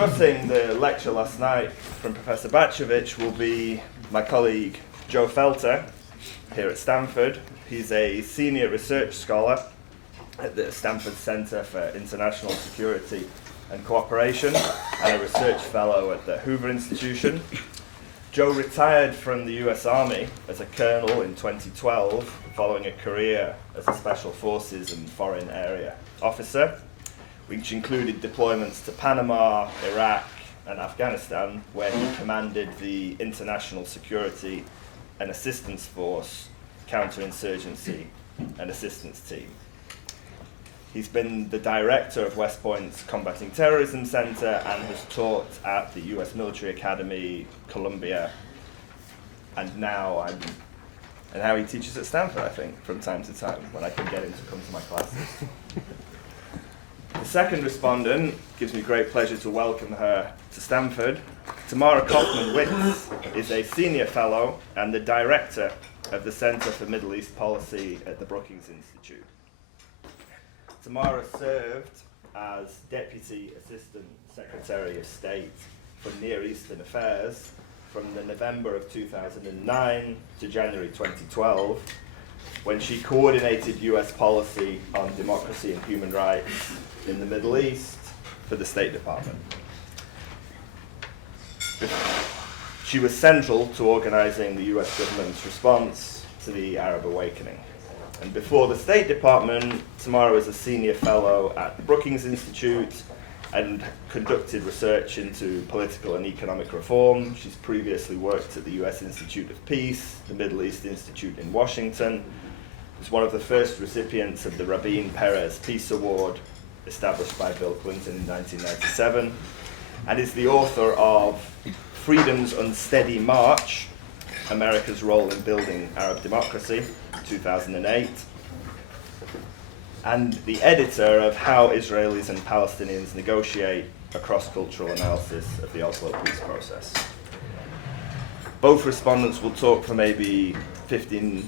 discussing the lecture last night from Professor Bacevich will be my colleague Joe Felter here at Stanford. He's a senior research scholar at the Stanford Center for International Security and Cooperation and a research fellow at the Hoover Institution. Joe retired from the US Army as a colonel in 2012 following a career as a Special Forces and Foreign Area officer, which included deployments to Panama, Iraq, and Afghanistan, where he commanded the International Security and Assistance Force, Counterinsurgency and Assistance Team. He's been the director of West Point's Combating Terrorism Center and has taught at the US Military Academy, Columbia, and now he teaches at Stanford, I think, from time to time, when I can get him to come to my classes. The second respondent gives me great pleasure to welcome her to Stanford. Tamara Kaufman-Witz is a senior fellow and the director of the Center for Middle East Policy at the Brookings Institute. Tamara served as Deputy Assistant Secretary of State for Near Eastern Affairs from the November of 2009 to January 2012, when she coordinated US policy on democracy and human rights in the Middle East for the State Department. She was central to organizing the US government's response to the Arab Awakening. And before the State Department, Tamara was a senior fellow at the Brookings Institute and conducted research into political and economic reform. She's previously worked at the US Institute of Peace, the Middle East Institute in Washington. Was one of the first recipients of the Rabin Peres Peace Award, established by Bill Clinton in 1997, and is the author of Freedom's Unsteady March, America's Role in Building Arab Democracy, 2008, and the editor of How Israelis and Palestinians Negotiate, a cross-cultural analysis of the Oslo peace process. Both respondents will talk for maybe 15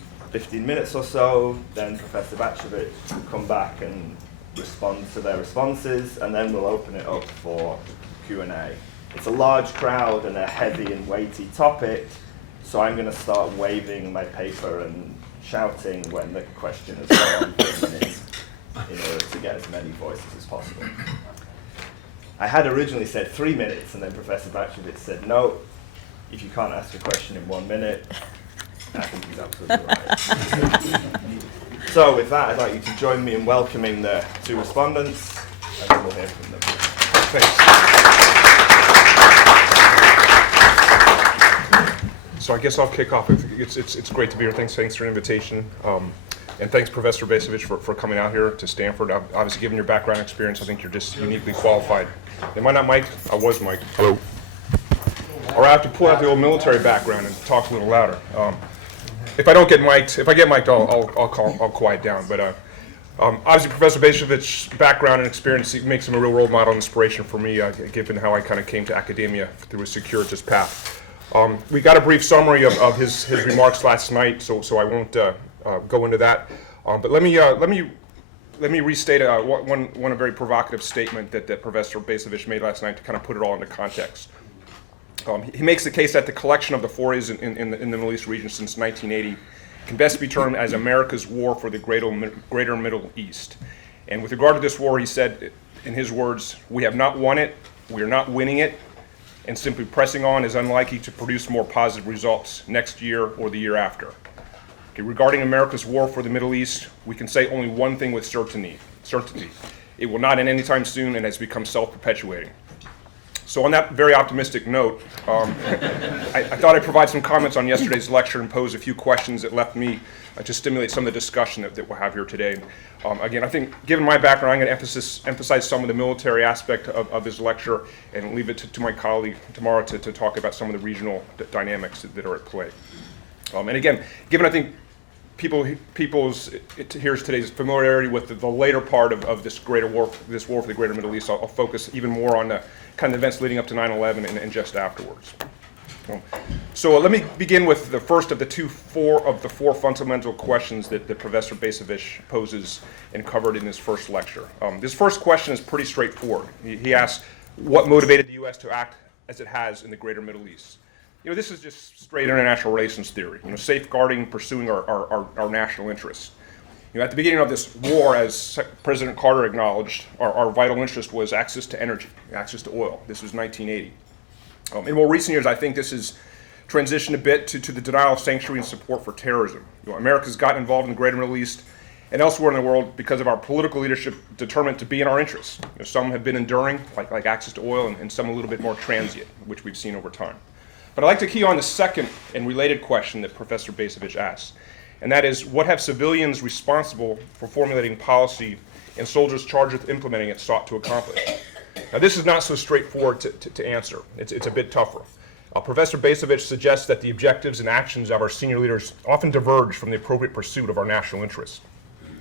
minutes or so, then Professor Bacevich will come back and respond to their responses, and then we'll open it up for Q&A. It's a large crowd and a heavy and weighty topic, so I'm going to start waving my paper and shouting when the question has gone on for a minute in order to get as many voices as possible. I had originally said 3 minutes, and then Professor Bacevich said, no, if you can't ask a question in 1 minute, I think he's absolutely right. So with that, I'd like you to join me in welcoming the two respondents, and then we'll hear from them. Thanks. So I guess I'll kick off. It's great to be here. Thanks for the invitation. And thanks, Professor Bacevich, for coming out here to Stanford. Obviously, given your background experience, I think you're just uniquely qualified. Am I not mic'd? I was mic'd. Hello. Or I have to pull out the old military background and talk a little louder. If I get mic'd, I'll quiet down. But obviously, Professor Bacevich's background and experience makes him a real role model and inspiration for me, given how I kind of came to academia through a circuitous path. We got a brief summary of his remarks last night, so I won't go into that. But let me restate one very provocative statement that Professor Bacevich made last night to kind of put it all into context. He makes the case that the collection of the forays in the Middle East region since 1980 can best be termed as America's war for the greater Middle East. And with regard to this war, he said, in his words, "We have not won it, we are not winning it, and simply pressing on is unlikely to produce more positive results next year or the year after." Okay, regarding America's war for the Middle East, we can say only one thing with certainty. It will not end anytime soon and has become self-perpetuating. So on that very optimistic note, I thought I'd provide some comments on yesterday's lecture and pose a few questions that left me to stimulate some of the discussion that we'll have here today. Again, I think given my background, I'm going to emphasize some of the military aspect of his lecture and leave it to my colleague Tamara to talk about some of the regional dynamics that are at play. And again, given I think here's today's familiarity with the later part of this war for the greater Middle East, I'll focus even more on the kind of events leading up to 9/11 and just afterwards. So let me begin with the first of the four fundamental questions that Professor Bacevich poses and covered in his first lecture. This first question is pretty straightforward. He asks, what motivated the U.S. to act as it has in the greater Middle East. This is just straight international relations theory, safeguarding, pursuing our national interests. At the beginning of this war, as President Carter acknowledged, our vital interest was access to energy, access to oil. This was 1980. In more recent years, I think this has transitioned a bit to the denial of sanctuary and support for terrorism. America's gotten involved in the greater Middle East and elsewhere in the world because of our political leadership determined to be in our interests. Some have been enduring, like access to oil, and some a little bit more transient, which we've seen over time. But I'd like to key on the second and related question that Professor Bacevich asked, and that is, what have civilians responsible for formulating policy and soldiers charged with implementing it sought to accomplish? Now, this is not so straightforward to answer. It's a bit tougher. Professor Bacevich suggests that the objectives and actions of our senior leaders often diverge from the appropriate pursuit of our national interests.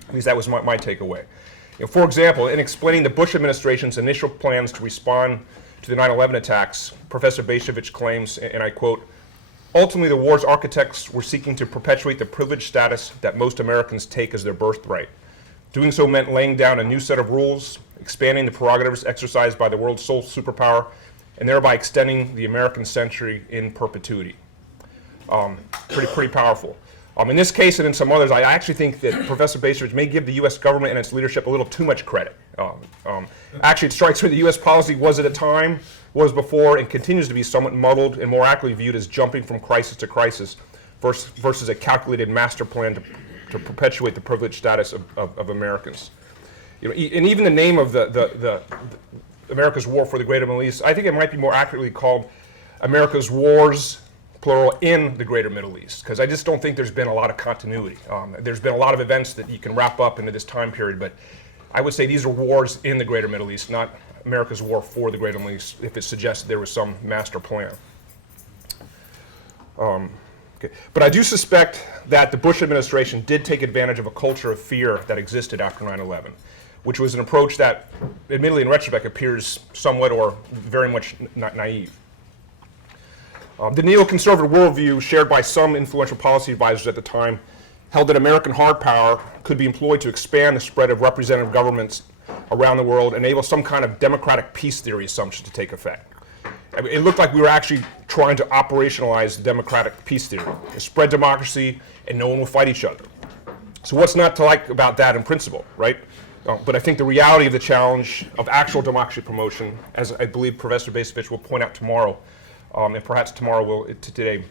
At least that was my takeaway. For example, in explaining the Bush administration's initial plans to respond to the 9/11 attacks, Professor Bacevich claims, and I quote, "Ultimately, the war's architects were seeking to perpetuate the privileged status that most Americans take as their birthright. Doing so meant laying down a new set of rules, expanding the prerogatives exercised by the world's sole superpower, and thereby extending the American century in perpetuity." Pretty powerful. In this case and in some others, I actually think that Professor Bacevich may give the U.S. government and its leadership a little too much credit. Actually, it strikes me the U.S. policy was at a time, was before, and continues to be somewhat muddled and more accurately viewed as jumping from crisis to crisis versus a calculated master plan to perpetuate the privileged status of Americans. And even the name of the America's War for the Greater Middle East, I think it might be more accurately called America's Wars, plural, in the Greater Middle East, because I just don't think there's been a lot of continuity. There's been a lot of events that you can wrap up into this time period, but I would say these are wars in the Greater Middle East, not America's War for the Greater Middle East, if it suggests there was some master plan. But I do suspect that the Bush administration did take advantage of a culture of fear that existed after 9/11, which was an approach that, admittedly in retrospect, appears somewhat or very much naive. The neoconservative worldview shared by some influential policy advisors at the time held that American hard power could be employed to expand the spread of representative governments around the world, enable some kind of democratic peace theory assumption to take effect. I mean, it looked like we were actually trying to operationalize the democratic peace theory, spread democracy, and no one will fight each other. So what's not to like about that in principle, right? But I think the reality of the challenge of actual democracy promotion, as I believe Professor Bacevich will point out tomorrow, and perhaps tomorrow will today,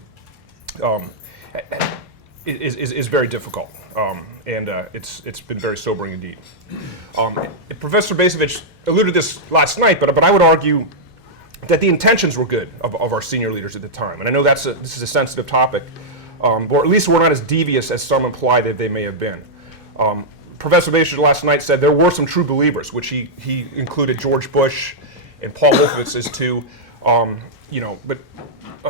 is very difficult, and it's been very sobering indeed. Professor Bacevich alluded to this last night, but I would argue that the intentions were good of our senior leaders at the time, and I know this is a sensitive topic, or at least we're not as devious as some imply that they may have been. Professor Bacevich last night said there were some true believers, which he included George Bush and Paul Wolfowitz as two. But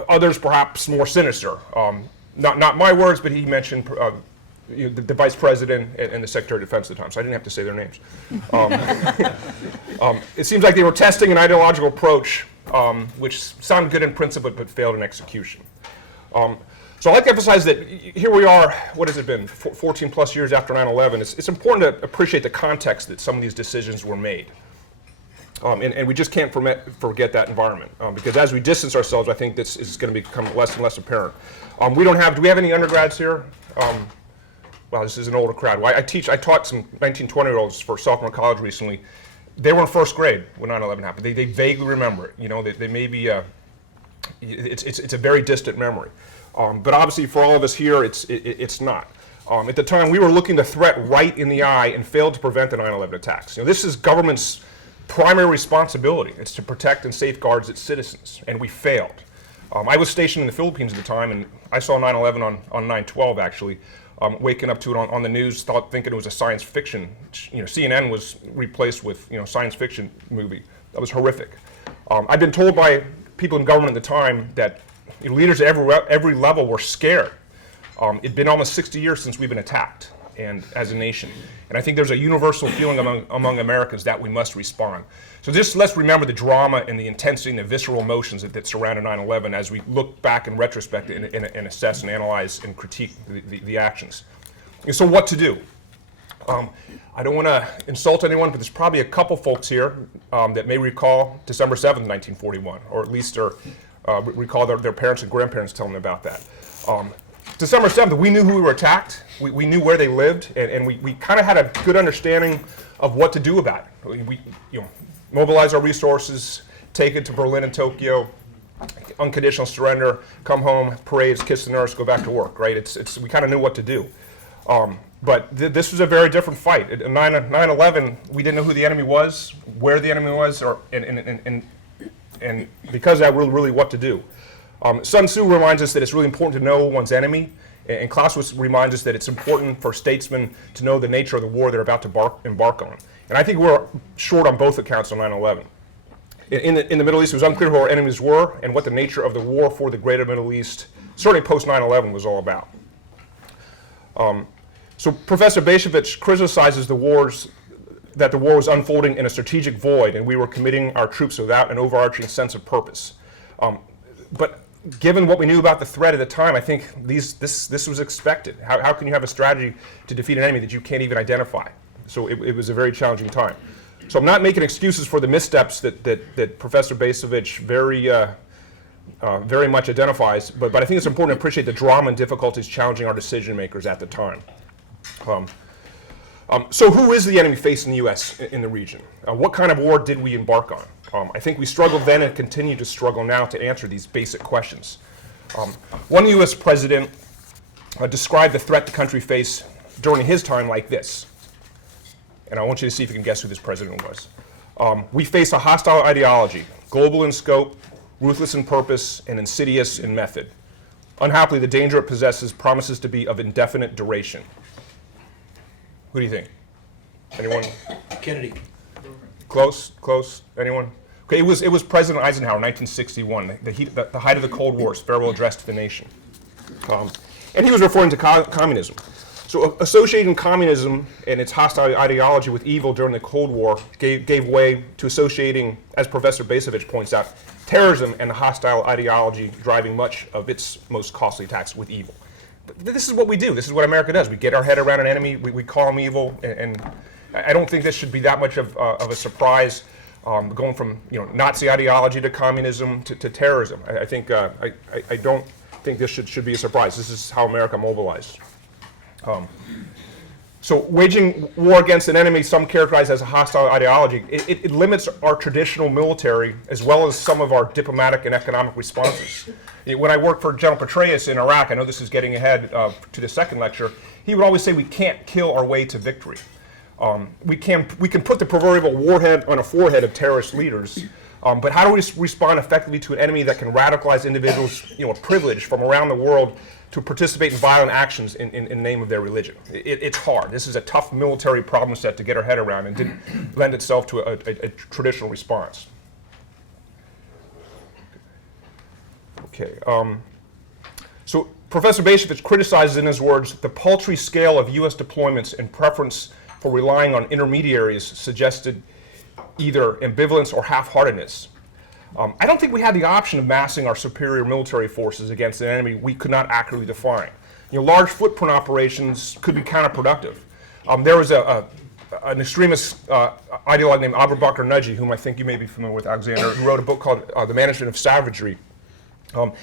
others perhaps more sinister. Not my words, but he mentioned the Vice President and the Secretary of Defense at the time, so I didn't have to say their names. It seems like they were testing an ideological approach which sounded good in principle but failed in execution. So I'd like to emphasize that here we are, what has it been, 14 plus years after 9/11. It's important to appreciate the context that some of these decisions were made. And we just can't forget that environment, because as we distance ourselves, I think this is going to become less and less apparent. Do we have any undergrads here? Well, this is an older crowd. Well, I taught some 19, 20-year-olds for sophomore college recently. They were in first grade when 9/11 happened. They vaguely remember it. They may be, it's a very distant memory. But obviously for all of us here, it's not. At the time, we were looking the threat right in the eye and failed to prevent the 9/11 attacks. This is government's primary responsibility. It's to protect and safeguard its citizens, and we failed. I was stationed in the Philippines at the time, and I saw 9/11 on 9/12 actually. Waking up to it on the news, thinking it was a science fiction. CNN was replaced with science fiction movie. That was horrific. I've been told by people in government at the time that leaders at every level were scared. It'd been almost 60 years since we've been attacked, and as a nation. And I think there's a universal feeling among Americans that we must respond. So just let's remember the drama and the intensity and the visceral emotions that surrounded 9/11 as we look back in retrospect and assess and analyze and critique the actions. And so what to do? I don't want to insult anyone, but there's probably a couple folks here that may recall December 7th, 1941, or at least recall their parents and grandparents telling them about that. December 7th, we knew who we were attacked. We knew where they lived, and we kind of had a good understanding of what to do about it. We mobilize our resources, take it to Berlin and Tokyo, unconditional surrender, come home, parades, kiss the nurse, go back to work, right? We kind of knew what to do. But this was a very different fight. At 9/11, we didn't know who the enemy was, where the enemy was, and because of that, really what to do. Sun Tzu reminds us that it's really important to know one's enemy, and Clausewitz reminds us that it's important for statesmen to know the nature of the war they're about to embark on. And I think we're short on both accounts on 9/11. In the Middle East, it was unclear who our enemies were and what the nature of the war for the greater Middle East, certainly post 9/11, was all about. So Professor Bacevich criticizes that the war was unfolding in a strategic void, and we were committing our troops without an overarching sense of purpose. But given what we knew about the threat at the time, I think this was expected. How can you have a strategy to defeat an enemy that you can't even identify? So it was a very challenging time. So I'm not making excuses for the missteps that Professor Bacevich very much identifies, but I think it's important to appreciate the drama and difficulties challenging our decision makers at the time. So who is the enemy facing the U.S. in the region? What kind of war did we embark on? I think we struggled then and continue to struggle now to answer these basic questions. One U.S. president described the threat the country faced during his time like this. And I want you to see if you can guess who this president was. We face a hostile ideology, global in scope, ruthless in purpose, and insidious in method. Unhappily, the danger it possesses promises to be of indefinite duration. Who do you think? Anyone? Kennedy. Close? Anyone? Okay, it was President Eisenhower, 1961, the height of the Cold War's farewell address to the nation. And he was referring to communism. So associating communism and its hostile ideology with evil during the Cold War gave way to associating, as Professor Bacevich points out, terrorism and the hostile ideology driving much of its most costly attacks with evil. But this is what we do. This is what America does. We get our head around an enemy, we call him evil, and I don't think this should be that much of a surprise, going from Nazi ideology to communism to terrorism. I think I don't think this should be a surprise. This is how America mobilized. So waging war against an enemy some characterize as a hostile ideology, it limits our traditional military as well as some of our diplomatic and economic responses. When I worked for General Petraeus in Iraq, I know this is getting ahead to the second lecture, he would always say we can't kill our way to victory. We can put the proverbial warhead on a forehead of terrorist leaders, but how do we respond effectively to an enemy that can radicalize individuals, privileged from around the world to participate in violent actions in the name of their religion? It's hard. This is a tough military problem set to get our head around and didn't lend itself to a traditional response. Okay. So Professor Bacevich criticizes, in his words, the paltry scale of U.S. deployments and preference for relying on intermediaries suggested either ambivalence or half-heartedness. I don't think we had the option of massing our superior military forces against an enemy we could not accurately define. Large footprint operations could be counterproductive. There was an extremist ideologue named Abu Bakr Naji, whom I think you may be familiar with, Alexander, who wrote a book called The Management of Savagery. And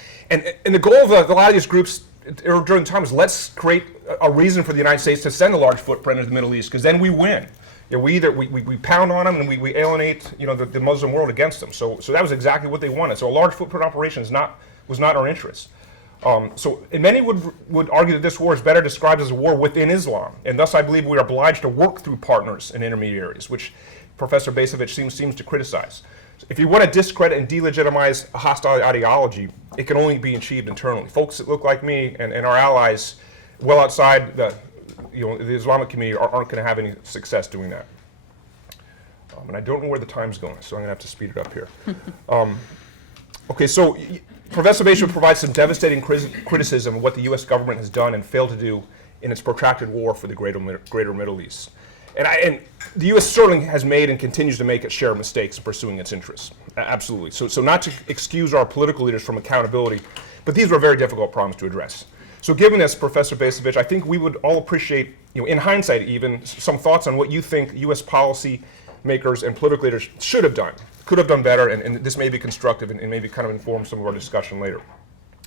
the goal of a lot of these groups during the time was, let's create a reason for the United States to send a large footprint into the Middle East, because then we win. We pound on them and we alienate the Muslim world against them. So that was exactly what they wanted. So a large footprint operation was not our interest. And many would argue that this war is better described as a war within Islam, and thus I believe we are obliged to work through partners and intermediaries, which Professor Bacevich seems to criticize. If you want to discredit and delegitimize a hostile ideology, it can only be achieved internally. Folks that look like me and our allies, well outside the Islamic community, aren't going to have any success doing that. And I don't know where the time's going, so I'm going to have to speed it up here. Okay, so Professor Bacevich provides some devastating criticism of what the U.S. government has done and failed to do in its protracted war for the greater Middle East. And the U.S. certainly has made and continues to make its share of mistakes in pursuing its interests. Absolutely. So not to excuse our political leaders from accountability, but these were very difficult problems to address. So given this, Professor Bacevich, I think we would all appreciate, in hindsight even, some thoughts on what you think U.S. policy makers and political leaders should have done, could have done better, and this may be constructive and maybe kind of inform some of our discussion later.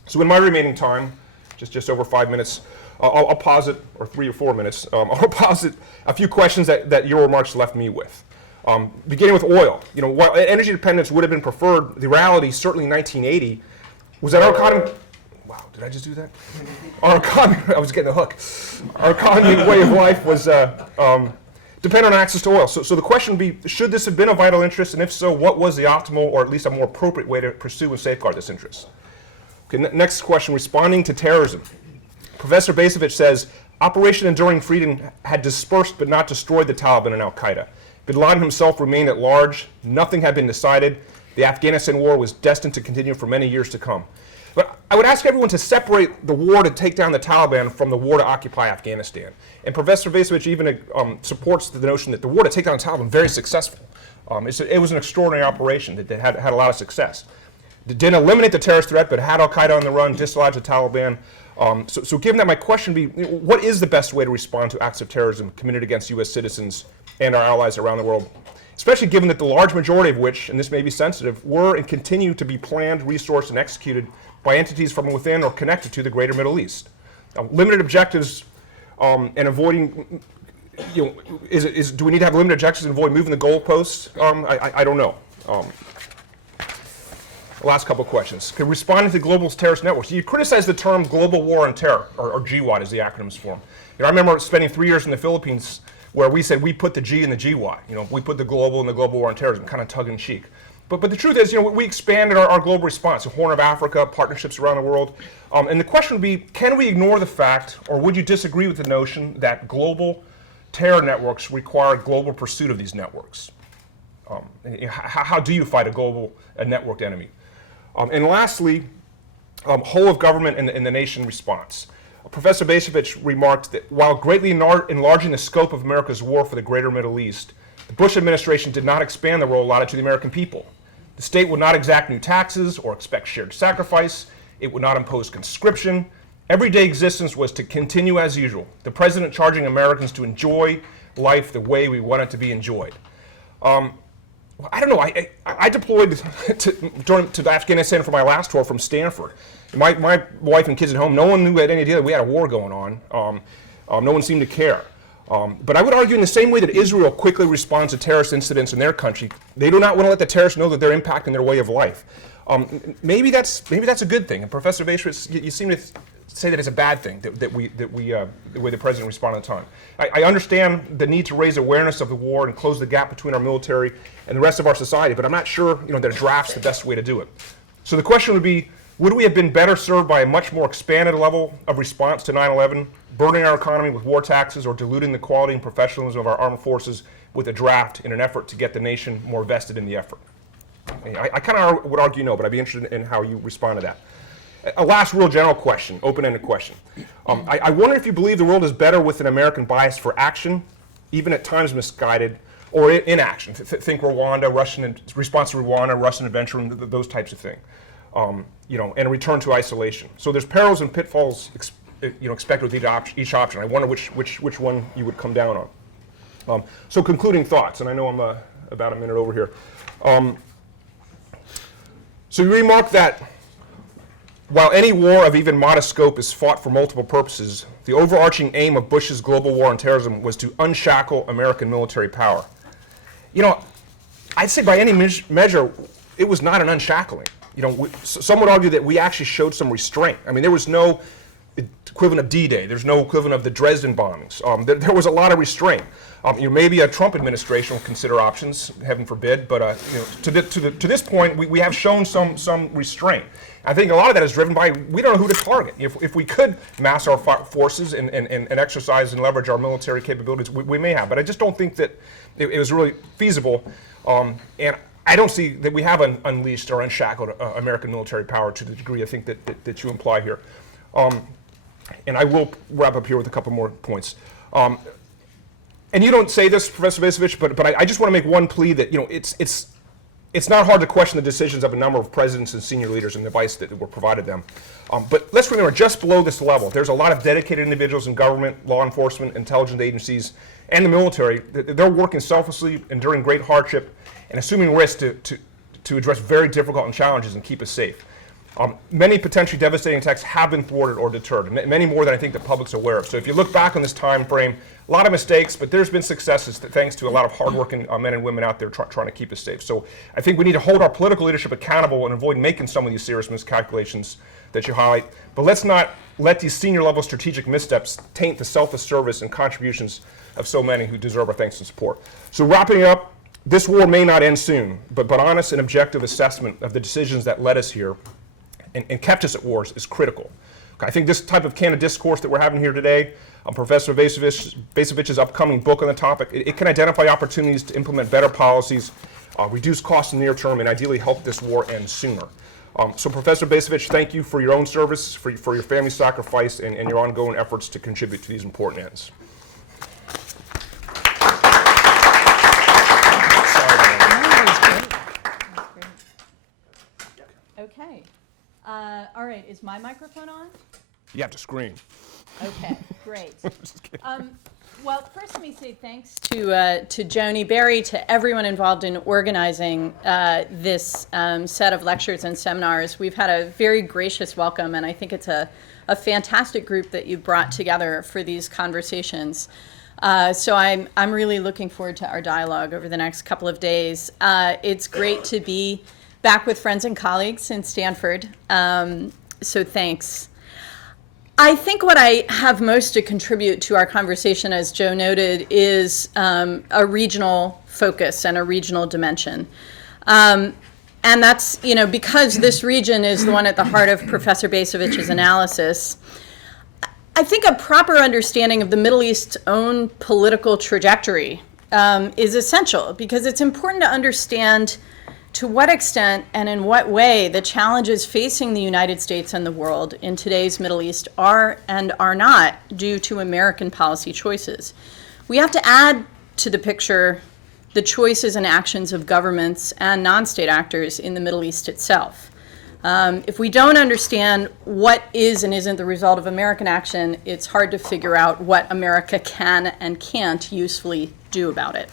So in my remaining time, just over 5 minutes, I'll posit, or 3 or 4 minutes, I'll posit a few questions that your remarks left me with. Beginning with oil, while energy dependence would have been preferred, the reality, certainly in 1980, was that our economy, wow, did I just do that? Our economy, I was getting the hook. Our economy and way of life was dependent on access to oil. So the question would be, should this have been a vital interest, and if so, what was the optimal, or at least a more appropriate way to pursue and safeguard this interest? Okay, next question, responding to terrorism. Professor Bacevich says, Operation Enduring Freedom had dispersed but not destroyed the Taliban and al-Qaeda. Bin Laden himself remained at large. Nothing had been decided. The Afghanistan war was destined to continue for many years to come. But I would ask everyone to separate the war to take down the Taliban from the war to occupy Afghanistan. And Professor Bacevich even supports the notion that the war to take down the Taliban was very successful. It was an extraordinary operation that had a lot of success. It didn't eliminate the terrorist threat, but had al-Qaeda on the run, dislodged the Taliban. So given that, my question would be, what is the best way to respond to acts of terrorism committed against U.S. citizens and our allies around the world, especially given that the large majority of which, and this may be sensitive, were and continue to be planned, resourced, and executed by entities from within or connected to the greater Middle East? Limited objectives and avoiding, do we need to have limited objectives and avoid moving the goalposts? I don't know. Last couple of questions. Responding to global terrorist networks. You criticize the term global war on terror, or GWAT as the acronyms for them. I remember spending 3 years in the Philippines where we said we put the G in the GWAT. We put the global in the global war on terrorism, kind of tongue-in-cheek. But the truth is, we expanded our global response, the Horn of Africa, partnerships around the world. And the question would be, can we ignore the fact, or would you disagree with the notion that global terror networks require global pursuit of these networks? How do you fight a global networked enemy? And lastly, whole of government and the nation response. Professor Bacevich remarked that while greatly enlarging the scope of America's war for the greater Middle East, the Bush administration did not expand the role allotted to the American people. The state would not exact new taxes or expect shared sacrifice. It would not impose conscription. Everyday existence was to continue as usual, the president charging Americans to enjoy life the way we want it to be enjoyed. I don't know. I deployed to Afghanistan for my last tour from Stanford. My wife and kids at home, no one knew had any idea that we had a war going on. No one seemed to care. But I would argue in the same way that Israel quickly responds to terrorist incidents in their country, they do not want to let the terrorists know that they're impacting their way of life. Maybe that's a good thing. And Professor Bacevich, you seem to say that it's a bad thing that the way the president responded at the time. I understand the need to raise awareness of the war and close the gap between our military and the rest of our society, but I'm not sure that a draft's the best way to do it. So the question would be, would we have been better served by a much more expanded level of response to 9/11, burdening our economy with war taxes, or diluting the quality and professionalism of our armed forces with a draft in an effort to get the nation more vested in the effort? I kind of would argue no, but I'd be interested in how you respond to that. A last real general question, open-ended question. I wonder if you believe the world is better with an American bias for action, even at times misguided, or inaction. Think Rwanda, response to Rwanda, Russian adventure, and those types of things. And a return to isolation. So there's perils and pitfalls expected with each option. I wonder which one you would come down on. So concluding thoughts, and I know I'm about a minute over here. So you remark that while any war of even modest scope is fought for multiple purposes, the overarching aim of Bush's global war on terrorism was to unshackle American military power. I'd say by any measure, it was not an unshackling. Some would argue that we actually showed some restraint. I mean, there was no equivalent of D-Day. There's no equivalent of the Dresden bombings. There was a lot of restraint. Maybe a Trump administration will consider options, heaven forbid, but to this point, we have shown some restraint. I think a lot of that is driven by, we don't know who to target. If we could mass our forces and exercise and leverage our military capabilities, we may have, but I just don't think that it was really feasible. And I don't see that we have unleashed or unshackled American military power to the degree I think that you imply here. And I will wrap up here with a couple more points. And you don't say this, Professor Bacevich, but I just want to make one plea that it's it's not hard to question the decisions of a number of presidents and senior leaders and the advice that were provided them. But let's remember, just below this level, there's a lot of dedicated individuals in government, law enforcement, intelligence agencies, and the military. They're working selflessly, enduring great hardship, and assuming risk to address very difficult challenges and keep us safe. Many potentially devastating attacks have been thwarted or deterred, many more than I think the public's aware of. So if you look back on this time frame, a lot of mistakes, but there's been successes thanks to a lot of hardworking men and women out there trying to keep us safe. So I think we need to hold our political leadership accountable and avoid making some of these serious miscalculations that you highlight. But let's not let these senior level strategic missteps taint the selfless service and contributions of so many who deserve our thanks and support. So wrapping up, this war may not end soon, but honest and objective assessment of the decisions that led us here and kept us at wars is critical. I think this type of candid discourse that we're having here today, Professor Vacevich's upcoming book on the topic, it can identify opportunities to implement better policies, reduce costs in the near term, and ideally help this war end sooner. So Professor Vacevich, thank you for your own service, for your family's sacrifice, and your ongoing efforts to contribute to these important ends. Okay. All right, is my microphone on? You have to scream. Okay, great. Well, first let me say thanks to Joni Berry, to everyone involved in organizing this set of lectures and seminars. We've had a very gracious welcome, and I think it's a fantastic group that you brought together for these conversations. So I'm really looking forward to our dialogue over the next couple of days. It's great to be back with friends and colleagues in Stanford, so thanks. I think what I have most to contribute to our conversation, as Joe noted, is a regional focus and a regional dimension. And that's, because this region is the one at the heart of Professor Vacevich's analysis, I think a proper understanding of the Middle East's own political trajectory is essential, because it's important to understand to what extent and in what way the challenges facing the United States and the world in today's Middle East are and are not due to American policy choices. We have to add to the picture the choices and actions of governments and non-state actors in the Middle East itself. If we don't understand what is and isn't the result of American action, it's hard to figure out what America can and can't usefully do about it.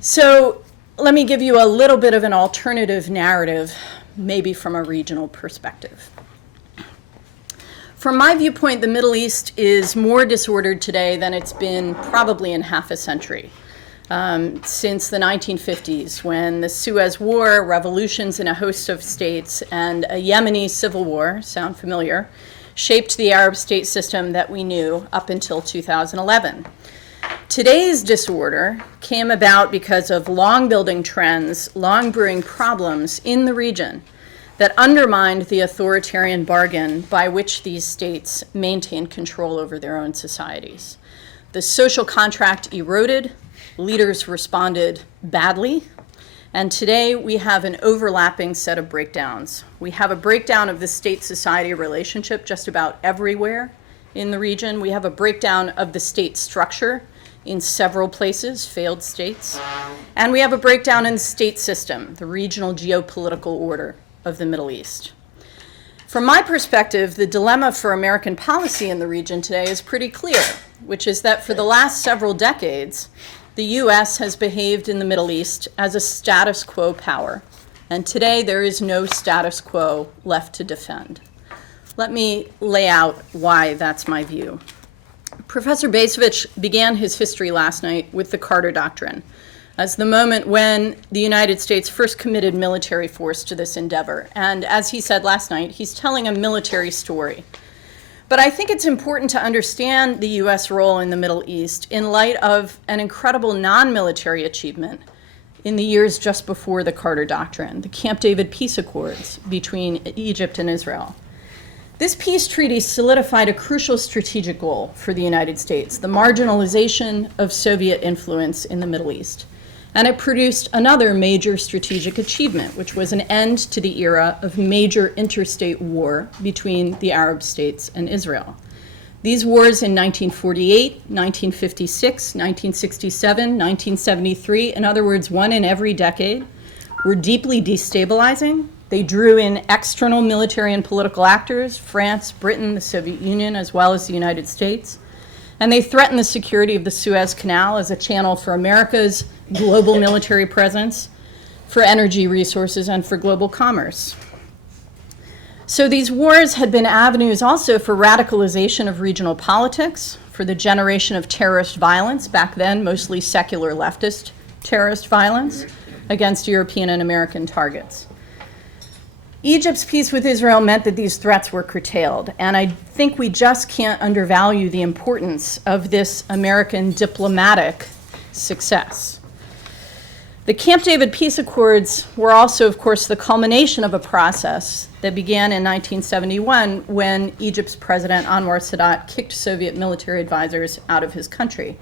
So let me give you a little bit of an alternative narrative, maybe from a regional perspective. From my viewpoint, the Middle East is more disordered today than it's been probably in half a century. Since the 1950s, when the Suez War, revolutions in a host of states, and a Yemeni civil war, sound familiar, shaped the Arab state system that we knew up until 2011. Today's disorder came about because of long-building trends, long-brewing problems in the region that undermined the authoritarian bargain by which these states maintained control over their own societies. The social contract eroded, leaders responded badly, and today we have an overlapping set of breakdowns. We have a breakdown of the state-society relationship just about everywhere in the region. We have a breakdown of the state structure in several places, failed states. And we have a breakdown in the state system, the regional geopolitical order of the Middle East. From my perspective, the dilemma for American policy in the region today is pretty clear, which is that for the last several decades, the U.S. has behaved in the Middle East as a status quo power. And today there is no status quo left to defend. Let me lay out why that's my view. Professor Vacevich began his history last night with the Carter Doctrine as the moment when the United States first committed military force to this endeavor. And as he said last night, he's telling a military story. But I think it's important to understand the U.S. role in the Middle East in light of an incredible non-military achievement in the years just before the Carter Doctrine, the Camp David peace accords between Egypt and Israel. This peace treaty solidified a crucial strategic goal for the United States, the marginalization of Soviet influence in the Middle East. And it produced another major strategic achievement, which was an end to the era of major interstate war between the Arab states and Israel. These wars in 1948, 1956, 1967, 1973, in other words, one in every decade, were deeply destabilizing. They drew in external military and political actors, France, Britain, the Soviet Union, as well as the United States. And they threatened the security of the Suez Canal as a channel for America's global military presence, for energy resources, and for global commerce. So these wars had been avenues also for radicalization of regional politics, for the generation of terrorist violence, back then mostly secular leftist terrorist violence, against European and American targets. Egypt's peace with Israel meant that these threats were curtailed, and I think we just can't undervalue the importance of this American diplomatic success. The Camp David peace accords were also, of course, the culmination of a process that began in 1971 when Egypt's president Anwar Sadat kicked Soviet military advisors out of his country.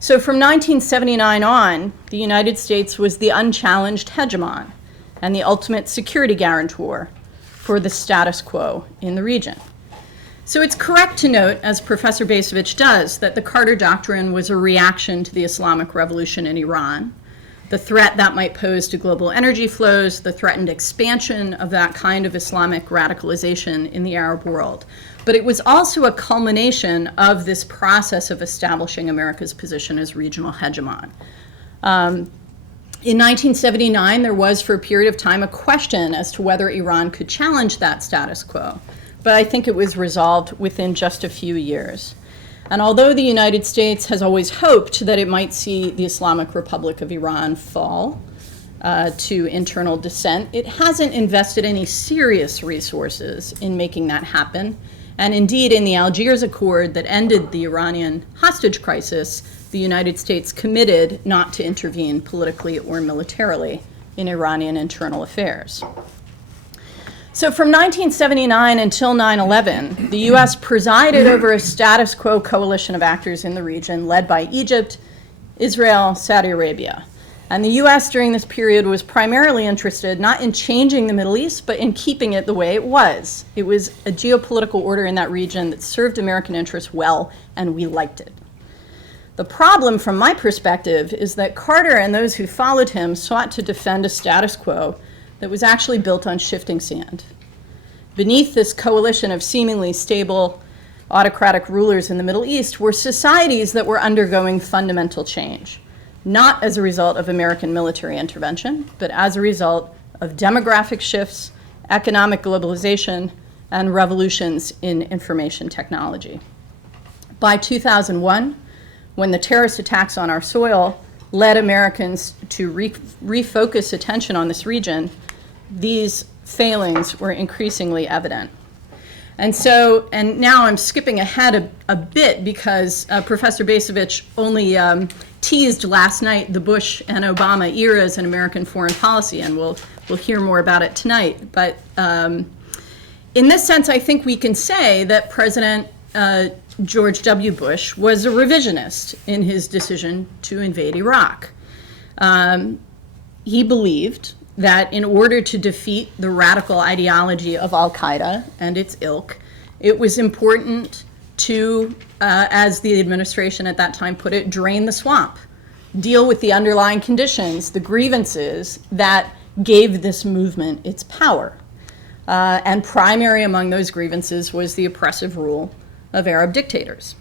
So from 1979 on, the United States was the unchallenged hegemon and the ultimate security guarantor for the status quo in the region. So it's correct to note, as Professor Bacevich does, that the Carter Doctrine was a reaction to the Islamic Revolution in Iran, the threat that might pose to global energy flows, the threatened expansion of that kind of Islamic radicalization in the Arab world. But it was also a culmination of this process of establishing America's position as regional hegemon. In 1979, there was, for a period of time, a question as to whether Iran could challenge that status quo. But I think it was resolved within just a few years. And although the United States has always hoped that it might see the Islamic Republic of Iran fall to internal dissent, it hasn't invested any serious resources in making that happen. And indeed, in the Algiers Accord that ended the Iranian hostage crisis, the United States committed not to intervene politically or militarily in Iranian internal affairs. So from 1979 until 9/11, the U.S. presided over a status quo coalition of actors in the region led by Egypt, Israel, Saudi Arabia. And the U.S. during this period was primarily interested not in changing the Middle East, but in keeping it the way it was. It was a geopolitical order in that region that served American interests well, and we liked it. The problem, from my perspective, is that Carter and those who followed him sought to defend a status quo that was actually built on shifting sand. Beneath this coalition of seemingly stable autocratic rulers in the Middle East were societies that were undergoing fundamental change, not as a result of American military intervention, but as a result of demographic shifts, economic globalization, and revolutions in information technology. By 2001, when the terrorist attacks on our soil led Americans to refocus attention on this region, these failings were increasingly evident. And now I'm skipping ahead a bit because Professor Bacevich only teased last night the Bush and Obama eras in American foreign policy, and we'll hear more about it tonight. But in this sense, I think we can say that President George W. Bush was a revisionist in his decision to invade Iraq. He believed that in order to defeat the radical ideology of al-Qaeda and its ilk, it was important to, as the administration at that time put it, drain the swamp, deal with the underlying conditions, the grievances that gave this movement its power. And primary among those grievances was the oppressive rule of Arab dictators.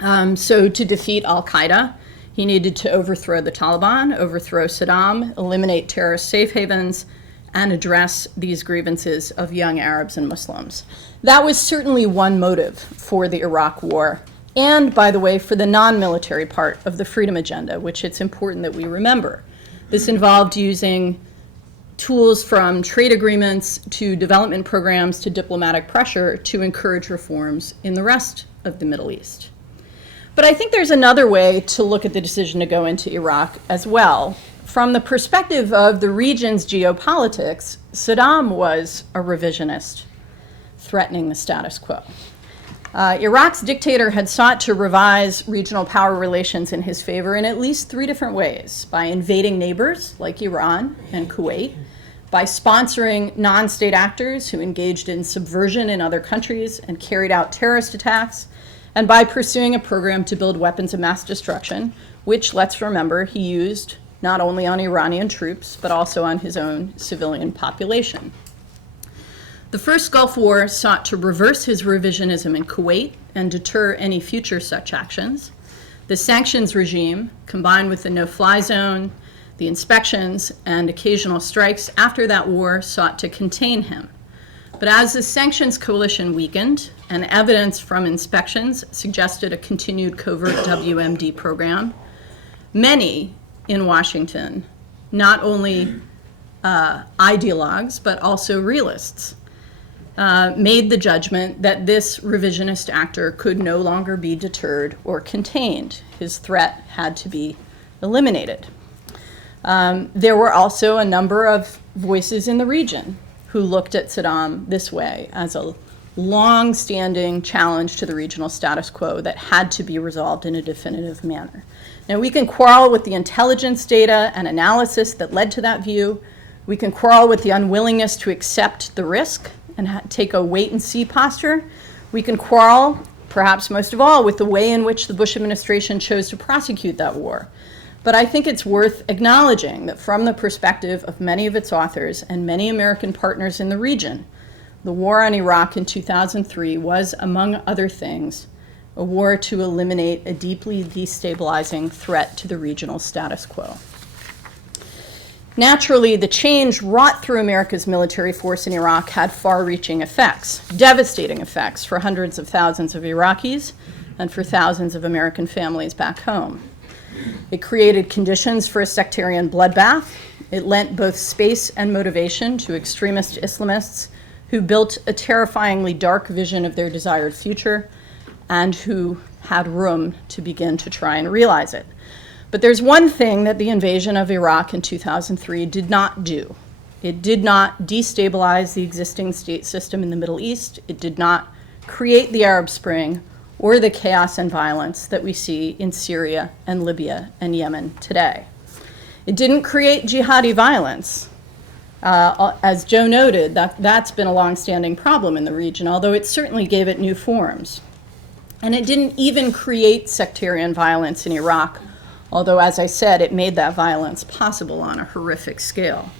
So to defeat al-Qaeda, he needed to overthrow the Taliban, overthrow Saddam, eliminate terrorist safe havens, and address these grievances of young Arabs and Muslims. That was certainly one motive for the Iraq War, and, by the way, for the non-military part of the Freedom Agenda, which it's important that we remember. This involved using tools from trade agreements to development programs to diplomatic pressure to encourage reforms in the rest of the Middle East. But I think there's another way to look at the decision to go into Iraq as well. From the perspective of the region's geopolitics, Saddam was a revisionist, threatening the status quo. Iraq's dictator had sought to revise regional power relations in his favor in at least three different ways: by invading neighbors like Iran and Kuwait, by sponsoring non-state actors who engaged in subversion in other countries and carried out terrorist attacks, and by pursuing a program to build weapons of mass destruction, which, let's remember, he used not only on Iranian troops, but also on his own civilian population. The first Gulf War sought to reverse his revisionism in Kuwait and deter any future such actions. The sanctions regime, combined with the no-fly zone, the inspections, and occasional strikes after that war, sought to contain him. But as the sanctions coalition weakened, and evidence from inspections suggested a continued covert WMD program, many in Washington, not only ideologues, but also realists, made the judgment that this revisionist actor could no longer be deterred or contained. His threat had to be eliminated. There were also a number of voices in the region who looked at Saddam this way, as a long-standing challenge to the regional status quo that had to be resolved in a definitive manner. Now, we can quarrel with the intelligence data and analysis that led to that view. We can quarrel with the unwillingness to accept the risk and take a wait-and-see posture. We can quarrel, perhaps most of all, with the way in which the Bush administration chose to prosecute that war. But I think it's worth acknowledging that from the perspective of many of its authors and many American partners in the region, the war on Iraq in 2003 was, among other things, a war to eliminate a deeply destabilizing threat to the regional status quo. Naturally, the change wrought through America's military force in Iraq had far-reaching effects, devastating effects for hundreds of thousands of Iraqis and for thousands of American families back home. It created conditions for a sectarian bloodbath. It lent both space and motivation to extremist Islamists who built a terrifyingly dark vision of their desired future and who had room to begin to try and realize it. But there's one thing that the invasion of Iraq in 2003 did not do. It did not destabilize the existing state system in the Middle East. It did not create the Arab Spring or the chaos and violence that we see in Syria and Libya and Yemen today. It didn't create jihadi violence. As Joe noted, that's been a longstanding problem in the region, although it certainly gave it new forms. And it didn't even create sectarian violence in Iraq, although, as I said, it made that violence possible on a horrific scale.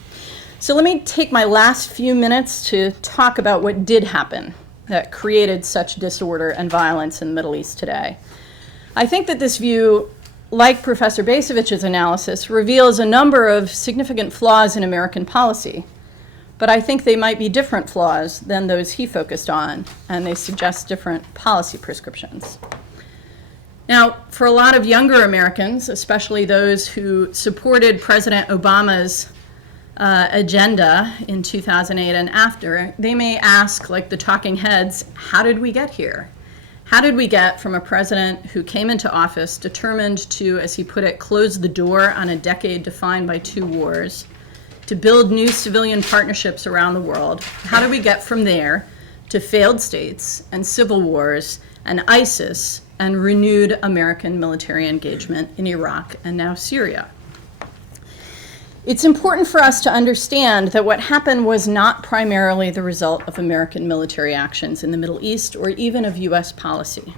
So let me take my last few minutes to talk about what did happen that created such disorder and violence in the Middle East today. I think that this view, like Professor Bacevich's analysis, reveals a number of significant flaws in American policy, but I think they might be different flaws than those he focused on, and they suggest different policy prescriptions. Now, for a lot of younger Americans, especially those who supported President Obama's agenda in 2008 and after, they may ask, like the talking heads, how did we get here? How did we get from a president who came into office determined to, as he put it, close the door on a decade defined by 2 wars, to build new civilian partnerships around the world? How did we get from there to failed states and civil wars and ISIS and renewed American military engagement in Iraq and now Syria? It's important for us to understand that what happened was not primarily the result of American military actions in the Middle East or even of US policy.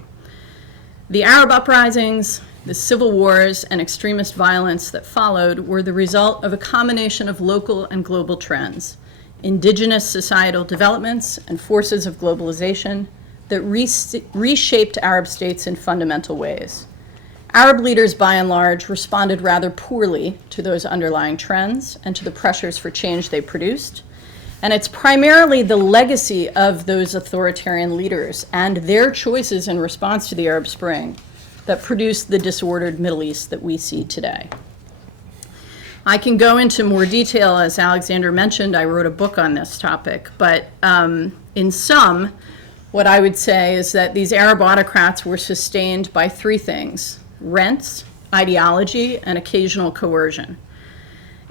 The Arab uprisings, the civil wars, and extremist violence that followed were the result of a combination of local and global trends, indigenous societal developments and forces of globalization that reshaped Arab states in fundamental ways. Arab leaders, by and large, responded rather poorly to those underlying trends and to the pressures for change they produced. And it's primarily the legacy of those authoritarian leaders and their choices in response to the Arab Spring that produced the disordered Middle East that we see today. I can go into more detail. As Alexander mentioned, I wrote a book on this topic. But in sum, what I would say is that these Arab autocrats were sustained by 3 things: rents, ideology, and occasional coercion.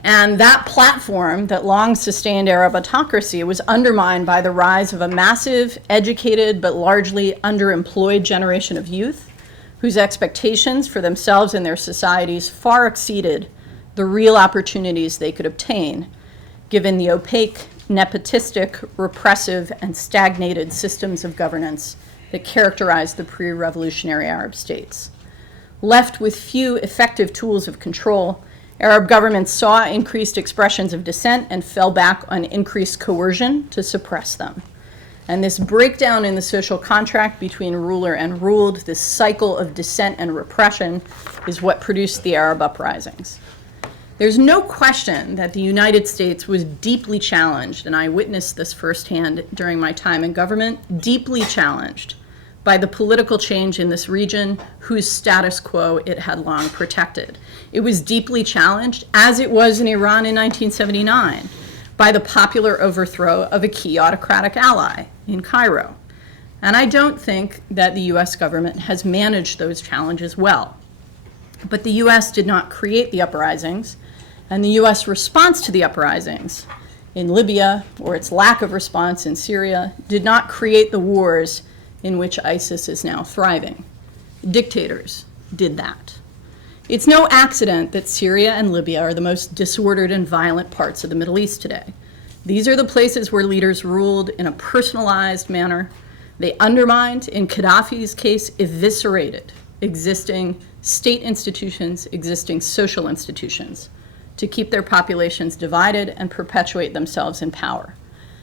And that platform that long sustained Arab autocracy was undermined by the rise of a massive, educated, but largely underemployed generation of youth whose expectations for themselves and their societies far exceeded the real opportunities they could obtain, given the opaque, nepotistic, repressive, and stagnated systems of governance that characterized the pre-revolutionary Arab states. Left with few effective tools of control Arab governments saw increased expressions of dissent and fell back on increased coercion to suppress them. And this breakdown in the social contract between ruler and ruled, this cycle of dissent and repression, is what produced the Arab uprisings. There's no question that the United States was deeply challenged, and I witnessed this firsthand during my time in government, deeply challenged by the political change in this region whose status quo it had long protected. It was deeply challenged, as it was in Iran in 1979, by the popular overthrow of a key autocratic ally in Cairo. And I don't think that the US government has managed those challenges well. But the US did not create the uprisings, and the US response to the uprisings in Libya, or its lack of response in Syria, did not create the wars in which ISIS is now thriving. Dictators did that. It's no accident that Syria and Libya are the most disordered and violent parts of the Middle East today. These are the places where leaders ruled in a personalized manner. They undermined, in Gaddafi's case, eviscerated existing state institutions, existing social institutions, to keep their populations divided and perpetuate themselves in power.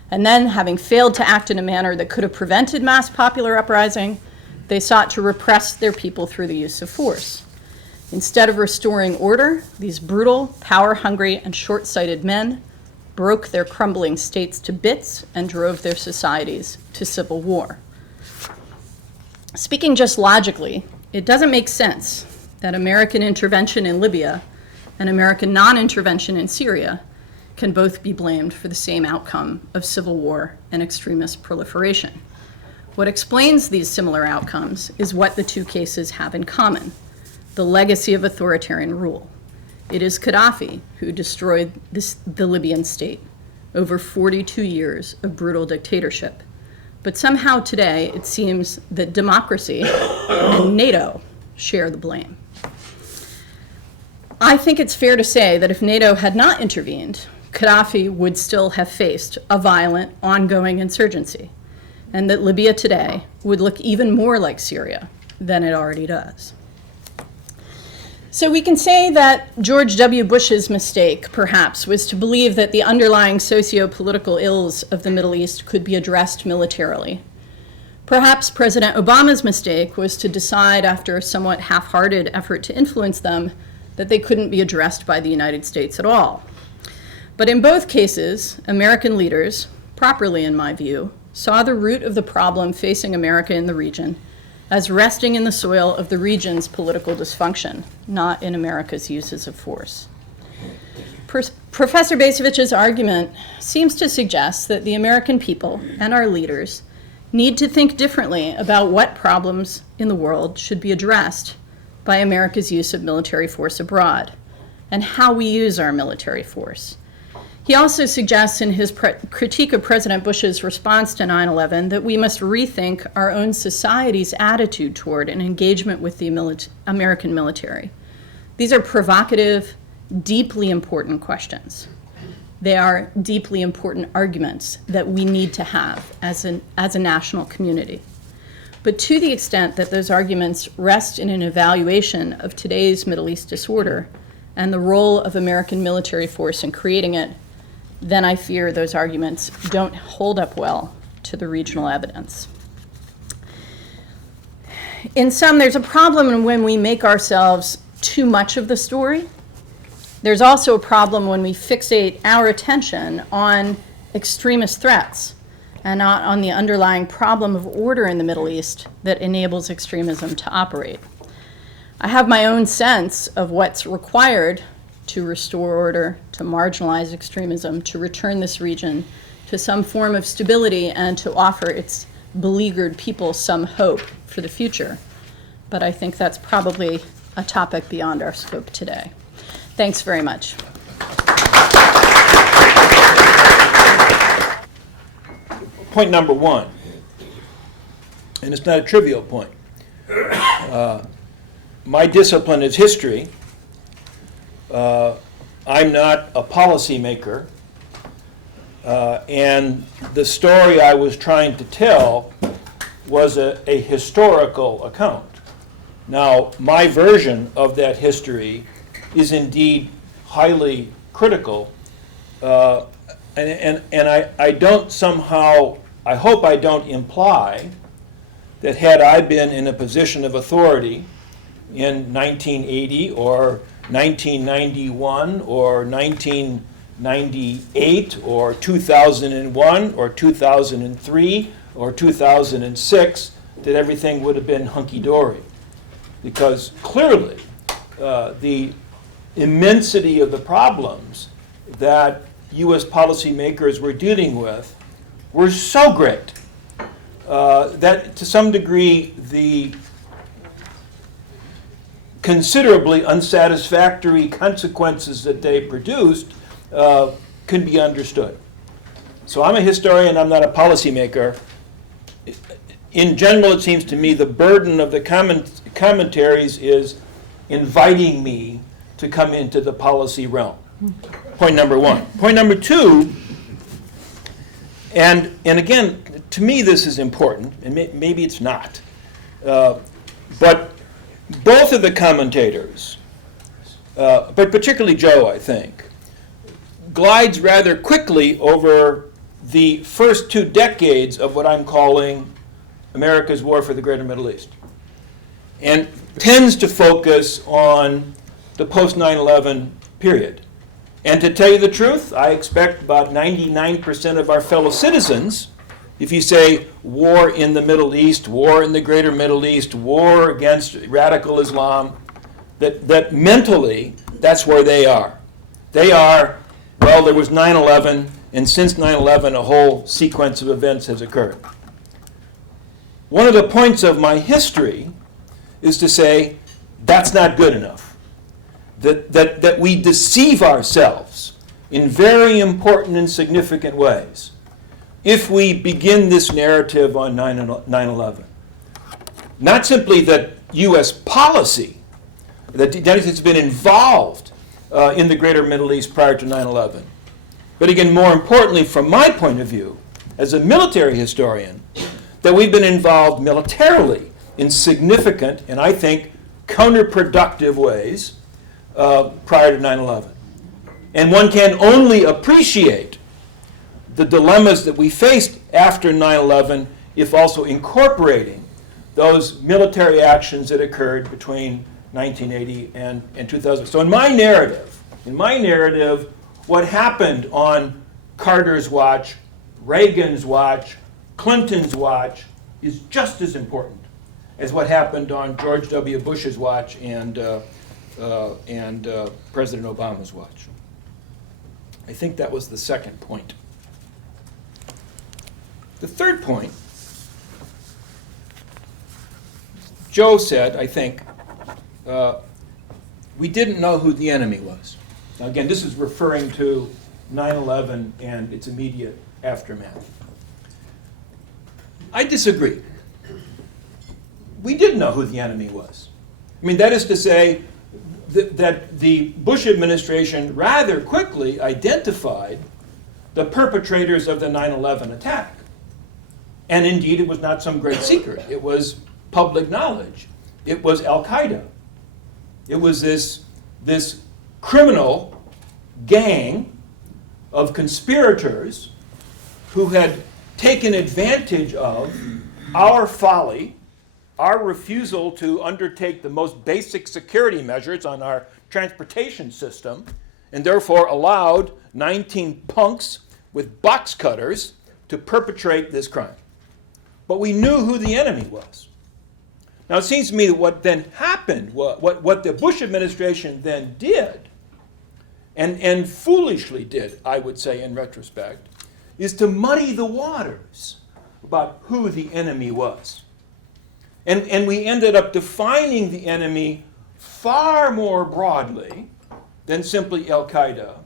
And then, having failed to act in a manner that could have prevented mass popular uprising, they sought to repress their people through the use of force. Instead of restoring order, these brutal, power-hungry, and short-sighted men broke their crumbling states to bits and drove their societies to civil war. Speaking just logically, it doesn't make sense that American intervention in Libya and American non-intervention in Syria can both be blamed for the same outcome of civil war and extremist proliferation. What explains these similar outcomes is what the two cases have in common: the legacy of authoritarian rule. It is Gaddafi who destroyed the Libyan state, over 42 years of brutal dictatorship. But somehow today it seems that democracy and NATO share the blame. I think it's fair to say that if NATO had not intervened, Gaddafi would still have faced a violent, ongoing insurgency, and that Libya today would look even more like Syria than it already does. So we can say that George W. Bush's mistake, perhaps, was to believe that the underlying socio-political ills of the Middle East could be addressed militarily. Perhaps President Obama's mistake was to decide, after a somewhat half-hearted effort to influence them, that they couldn't be addressed by the United States at all. But in both cases, American leaders, properly in my view, saw the root of the problem facing America in the region as resting in the soil of the region's political dysfunction, not in America's uses of force. Professor Bacevich's argument seems to suggest that the American people and our leaders need to think differently about what problems in the world should be addressed by America's use of military force abroad and how we use our military force. He also suggests in his critique of President Bush's response to 9/11 that we must rethink our own society's attitude toward an engagement with the American military. These are provocative, deeply important questions. They are deeply important arguments that we need to have as a national community. But to the extent that those arguments rest in an evaluation of today's Middle East disorder and the role of American military force in creating it, then I fear those arguments don't hold up well to the regional evidence. In sum, there's a problem when we make ourselves too much of the story. There's also a problem when we fixate our attention on extremist threats and not on the underlying problem of order in the Middle East that enables extremism to operate. I have my own sense of what's required to restore order, to marginalize extremism, to return this region to some form of stability and to offer its beleaguered people some hope for the future. But I think that's probably a topic beyond our scope today. Thanks very much. Point number one, and it's not a trivial point. My discipline is history. I'm not a policymaker, and the story I was trying to tell was a historical account. Now, my version of that history is indeed highly critical. And I don't somehow, I hope I don't imply that had I been in a position of authority in 1980 or 1991 or 1998 or 2001 or 2003 or 2006, that everything would have been hunky-dory. Because clearly, the immensity of the problems that U.S. policymakers were dealing with were so great that to some degree the considerably unsatisfactory consequences that they produced can be understood. So I'm a historian, I'm not a policymaker. In general, it seems to me the burden of the commentaries is inviting me to come into the policy realm. Point number one. Point number two, and again, to me this is important, and maybe it's not, but both of the commentators, but particularly Joe, I think, glides rather quickly over the first 2 decades of what I'm calling America's War for the Greater Middle East, and tends to focus on the post-9/11 period. And to tell you the truth, I expect about 99% of our fellow citizens, if you say war in the Middle East, war in the Greater Middle East, war against radical Islam, that mentally, that's where they are. They are, well, there was 9/11, and since 9/11, a whole sequence of events has occurred. One of the points of my history is to say that's not good enough. That we deceive ourselves in very important and significant ways if we begin this narrative on 9/11. Not simply that U.S. policy, that the United States has been involved in the Greater Middle East prior to 9/11, but again, more importantly, from my point of view, as a military historian, that we've been involved militarily in significant and I think counterproductive ways prior to 9/11. And one can only appreciate the dilemmas that we faced after 9/11 if also incorporating those military actions that occurred between 1980 and 2000. So in my narrative, what happened on Carter's watch, Reagan's watch, Clinton's watch is just as important as what happened on George W. Bush's watch and President Obama's watch. I think that was the second point. The third point, Joe said, I think, we didn't know who the enemy was. Now again, this is referring to 9/11 and its immediate aftermath. I disagree. We did know who the enemy was. I mean, that is to say that the Bush administration rather quickly identified the perpetrators of the 9/11 attack. And indeed, it was not some great secret. It was public knowledge. It was Al-Qaeda. It was this criminal gang of conspirators who had taken advantage of our folly, our refusal to undertake the most basic security measures on our transportation system, and therefore allowed 19 punks with box cutters to perpetrate this crime. But we knew who the enemy was. Now it seems to me that what then happened, what the Bush administration then did, and foolishly did, I would say in retrospect, is to muddy the waters about who the enemy was. And we ended up defining the enemy far more broadly than simply Al-Qaeda.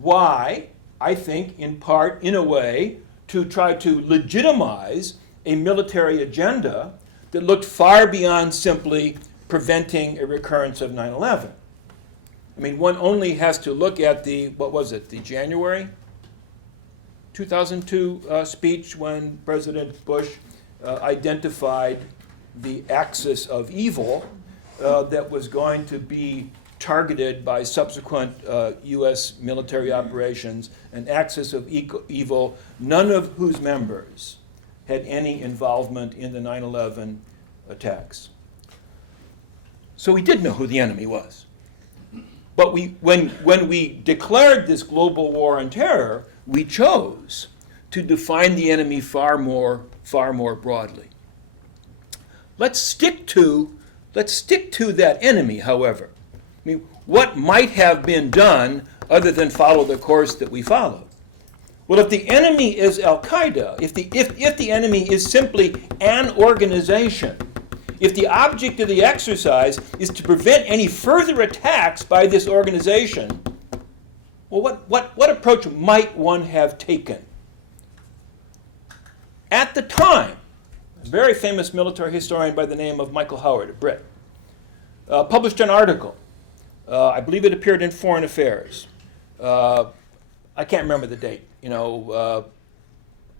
Why? I think in part, in a way, to try to legitimize a military agenda that looked far beyond simply preventing a recurrence of 9/11. I mean, one only has to look at the January 2002 speech when President Bush identified the axis of evil that was going to be targeted by subsequent U.S. military operations, an axis of evil, none of whose members had any involvement in the 9/11 attacks. So we did know who the enemy was. But when we declared this global war on terror, we chose to define the enemy far more broadly. Let's stick to that enemy, however. I mean, what might have been done other than follow the course that we followed? Well, if the enemy is Al-Qaeda, if the enemy is simply an organization, if the object of the exercise is to prevent any further attacks by this organization, well, what approach might one have taken? At the time, a very famous military historian by the name of Michael Howard, a Brit, published an article. I believe it appeared in Foreign Affairs. I can't remember the date.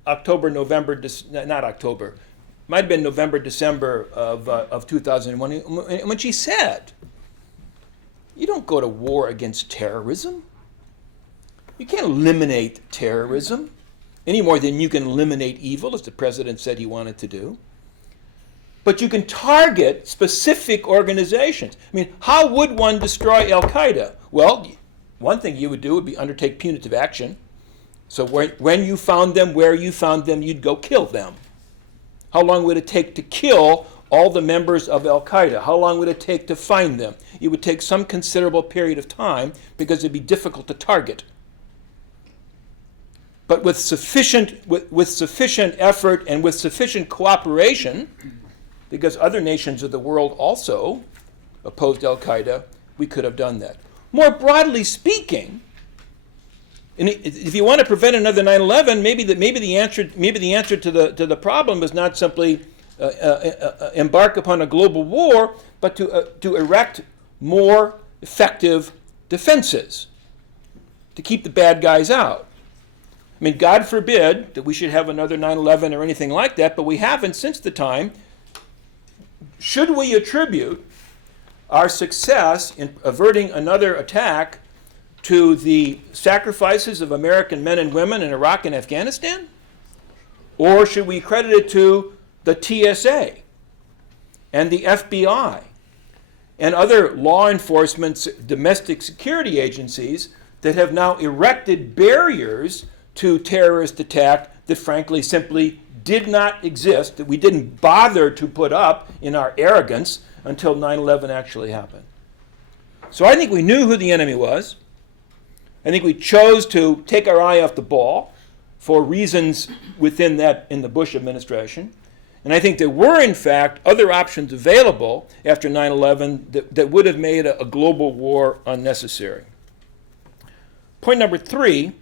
October, November, not October. Might have been November, December of 2001. And when she said, you don't go to war against terrorism. You can't eliminate terrorism any more than you can eliminate evil, as the president said he wanted to do. But you can target specific organizations. I mean, how would one destroy Al-Qaeda? Well, one thing you would do would be undertake punitive action. So when you found them, where you found them, you'd go kill them. How long would it take to kill all the members of Al-Qaeda? How long would it take to find them? It would take some considerable period of time because it'd be difficult to target. But with sufficient effort and with sufficient cooperation, because other nations of the world also opposed Al-Qaeda, we could have done that. More broadly speaking, and if you want to prevent another 9/11, maybe the answer to the problem is not simply embark upon a global war, but to erect more effective defenses to keep the bad guys out. I mean, God forbid that we should have another 9/11 or anything like that, but we haven't since the time. Should we attribute our success in averting another attack to the sacrifices of American men and women in Iraq and Afghanistan? Or should we credit it to the TSA and the FBI and other law enforcement, domestic security agencies that have now erected barriers to terrorist attack that frankly simply did not exist, that we didn't bother to put up in our arrogance until 9/11 actually happened? So I think we knew who the enemy was. I think we chose to take our eye off the ball for reasons within that in the Bush administration. And I think there were, in fact, other options available after 9/11 that would have made a global war unnecessary. Point number 3,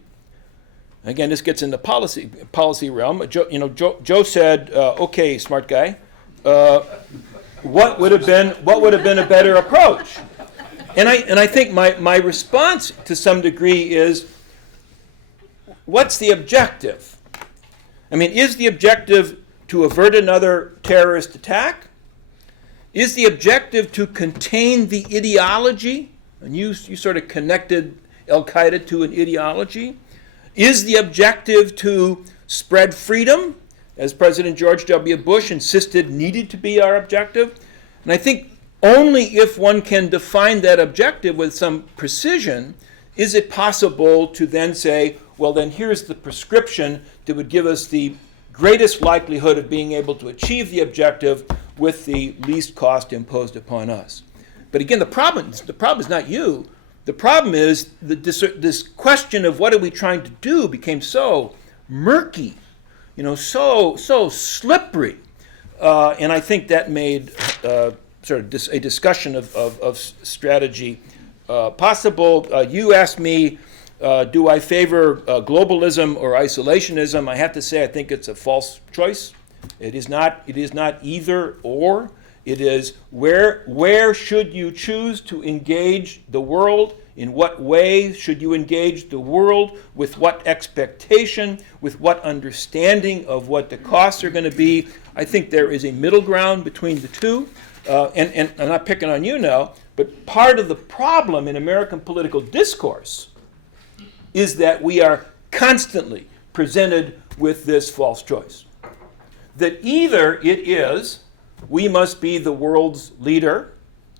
again, this gets into policy realm. Joe said, "Okay, smart guy, what would have been a better approach?" And I think my response to some degree is, what's the objective? I mean, is the objective to avert another terrorist attack? Is the objective to contain the ideology? And you sort of connected Al-Qaeda to an ideology. Is the objective to spread freedom, as President George W. Bush insisted needed to be our objective? And I think only if one can define that objective with some precision is it possible to then say, well, then here's the prescription that would give us the greatest likelihood of being able to achieve the objective with the least cost imposed upon us. But again, the problem is not you. The problem is that this question of what are we trying to do became so murky, so slippery. And I think that made sort of a discussion of strategy possible. You asked me, do I favor globalism or isolationism? I have to say I think it's a false choice. It is not either or. It is where should you choose to engage the world? In what way should you engage the world? With what expectation? With what understanding of what the costs are going to be? I think there is a middle ground between the two. And I'm not picking on you now, But part of the problem in American political discourse is that we are constantly presented with this false choice. That either it is, we must be the world's leader,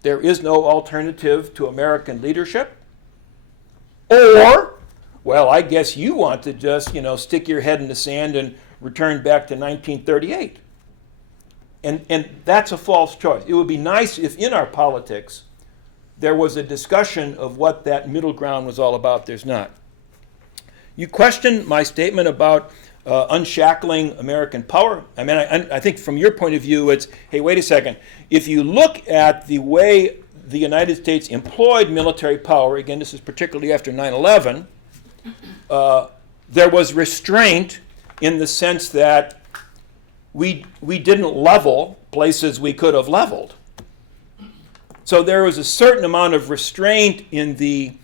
there is no alternative to American leadership, or, well, I guess you want to just, stick your head in the sand and return back to 1938. And that's a false choice. It would be nice if in our politics there was a discussion of what that middle ground was all about. There's not. You questioned my statement about unshackling American power. I mean, I think from your point of view, it's, hey, wait a second. If you look at the way the United States employed military power, again, this is particularly after 9/11, there was restraint in the sense that we didn't level places we could have leveled. So there was a certain amount of restraint in the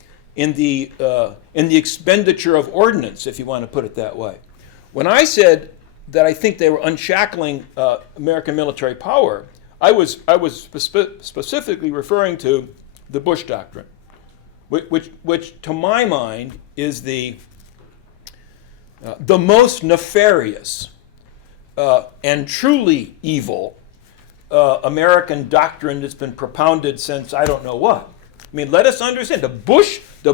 expenditure of ordnance, if you want to put it that way. When I said that I think they were unshackling American military power, I was specifically referring to the Bush Doctrine, which to my mind is the most nefarious and truly evil American doctrine that's been propounded since I don't know what. I mean, let us understand, the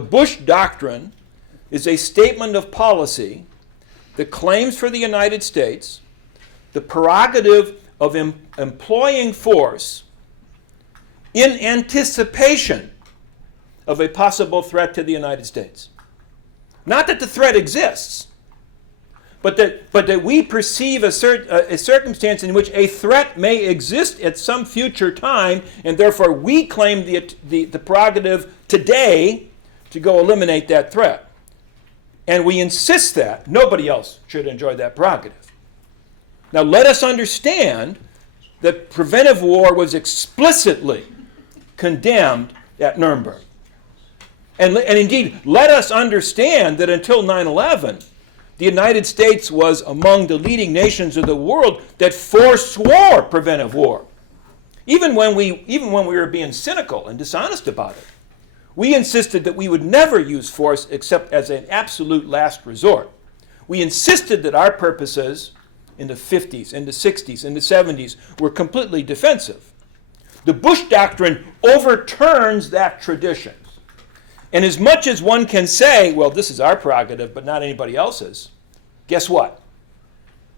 Bush Doctrine is a statement of policy that claims for the United States the prerogative of employing force in anticipation of a possible threat to the United States. Not that the threat exists, but that we perceive a circumstance in which a threat may exist at some future time, and therefore we claim the prerogative today to go eliminate that threat. And we insist that nobody else should enjoy that prerogative. Now let us understand that preventive war was explicitly condemned at Nuremberg. And indeed, let us understand that until 9/11, the United States was among the leading nations of the world that forswore preventive war. Even when we were being cynical and dishonest about it, we insisted that we would never use force except as an absolute last resort. We insisted that our purposes in the 50s, in the 60s, in the 70s were completely defensive. The Bush Doctrine overturns that tradition. And as much as one can say, well, this is our prerogative, but not anybody else's, guess what?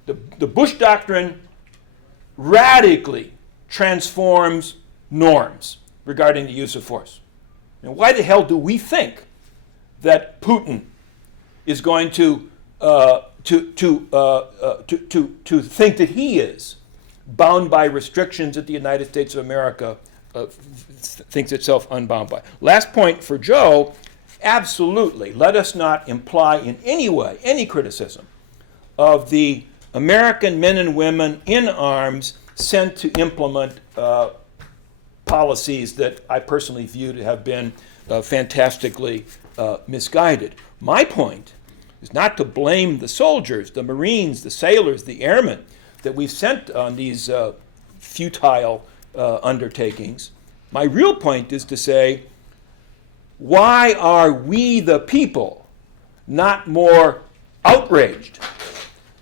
The Bush Doctrine radically transforms norms regarding the use of force. Now, why the hell do we think that Putin is going to think that he is bound by restrictions that the United States of America thinks itself unbound by? Last point for Joe, absolutely. Let us not imply in any way any criticism of the American men and women in arms sent to implement policies that I personally view to have been fantastically misguided. My point is not to blame the soldiers, the Marines, the sailors, the airmen that we've sent on these futile undertakings. My real point is to say, why are we the people not more outraged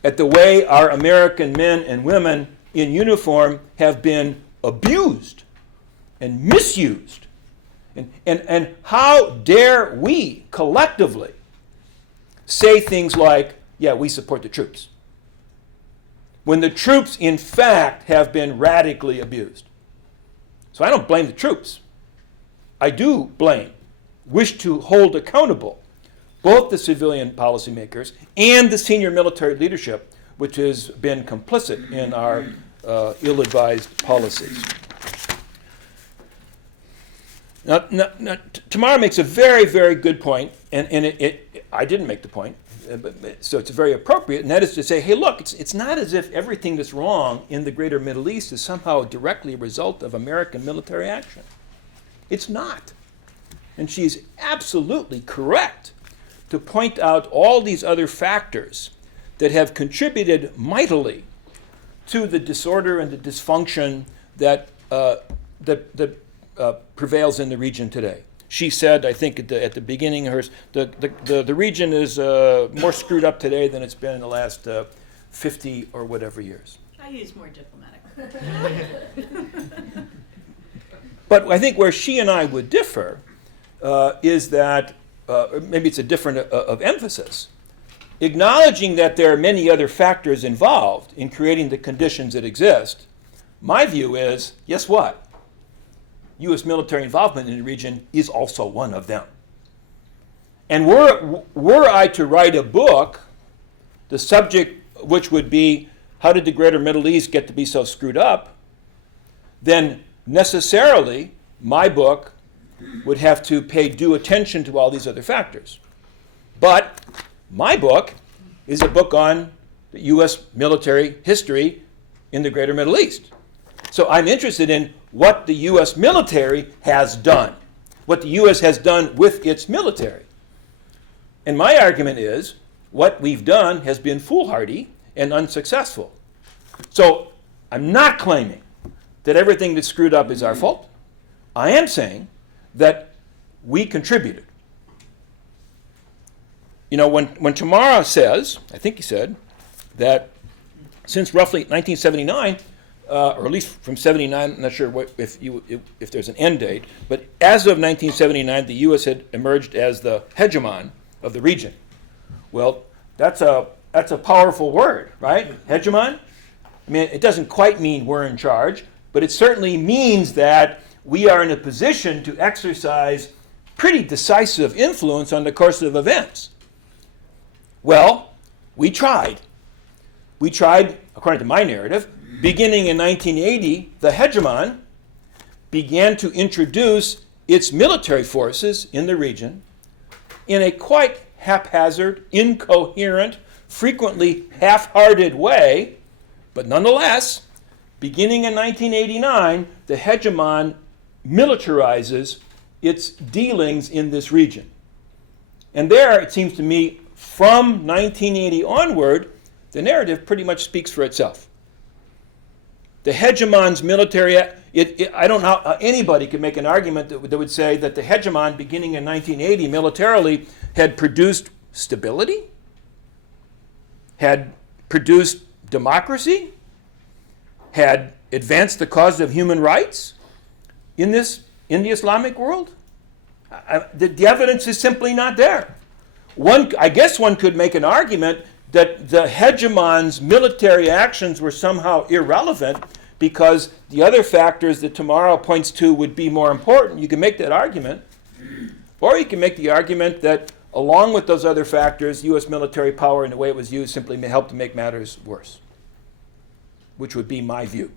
at the way our American men and women in uniform have been abused and misused? And how dare we collectively say things like, yeah, we support the troops, when the troops in fact have been radically abused? So I don't blame the troops. I do wish to hold accountable both the civilian policymakers and the senior military leadership, which has been complicit in our ill-advised policies. Now, Tamara makes a very, very good point, and I didn't make the point, so it's very appropriate, and that is to say, hey, look, it's not as if everything that's wrong in the greater Middle East is somehow directly a result of American military action. It's not. And she's absolutely correct to point out all these other factors that have contributed mightily to the disorder and the dysfunction that prevails in the region today. She said, I think at the beginning of hers, the region is more screwed up today than it's been in the last 50 or whatever years. I use more diplomatic. But I think where she and I would differ is that, maybe it's a different of emphasis, acknowledging that there are many other factors involved in creating the conditions that exist. My view is, guess what? U.S. military involvement in the region is also one of them. And were I to write a book, the subject which would be, how did the greater Middle East get to be so screwed up, then necessarily my book would have to pay due attention to all these other factors. But my book is a book on the U.S. military history in the greater Middle East. So I'm interested in what the U.S. military has done, what the U.S. has done with its military. And my argument is what we've done has been foolhardy and unsuccessful. So I'm not claiming that everything that's screwed up is our fault. I am saying that we contributed. You know, when Tamara says, I think he said, that since roughly 1979, or at least from 79, I'm not sure if there's an end date, but as of 1979, the U.S. had emerged as the hegemon of the region. Well, that's a powerful word, right? Hegemon? I mean, it doesn't quite mean we're in charge, but it certainly means that we are in a position to exercise pretty decisive influence on the course of events. Well, we tried. We tried, according to my narrative, beginning in 1980, the hegemon began to introduce its military forces in the region in a quite haphazard, incoherent, frequently half-hearted way, but nonetheless, beginning in 1989, the hegemon militarizes its dealings in this region. And there, it seems to me, from 1980 onward, the narrative pretty much speaks for itself. The hegemon's military, I don't know how anybody could make an argument that would say that the hegemon, beginning in 1980, militarily, had produced stability, had produced democracy, had advanced the cause of human rights in the Islamic world. The evidence is simply not there. I guess one could make an argument that the hegemon's military actions were somehow irrelevant because the other factors that Tamara points to would be more important. You can make that argument. Or you can make the argument that along with those other factors, U.S. military power and the way it was used simply helped to make matters worse, which would be my view.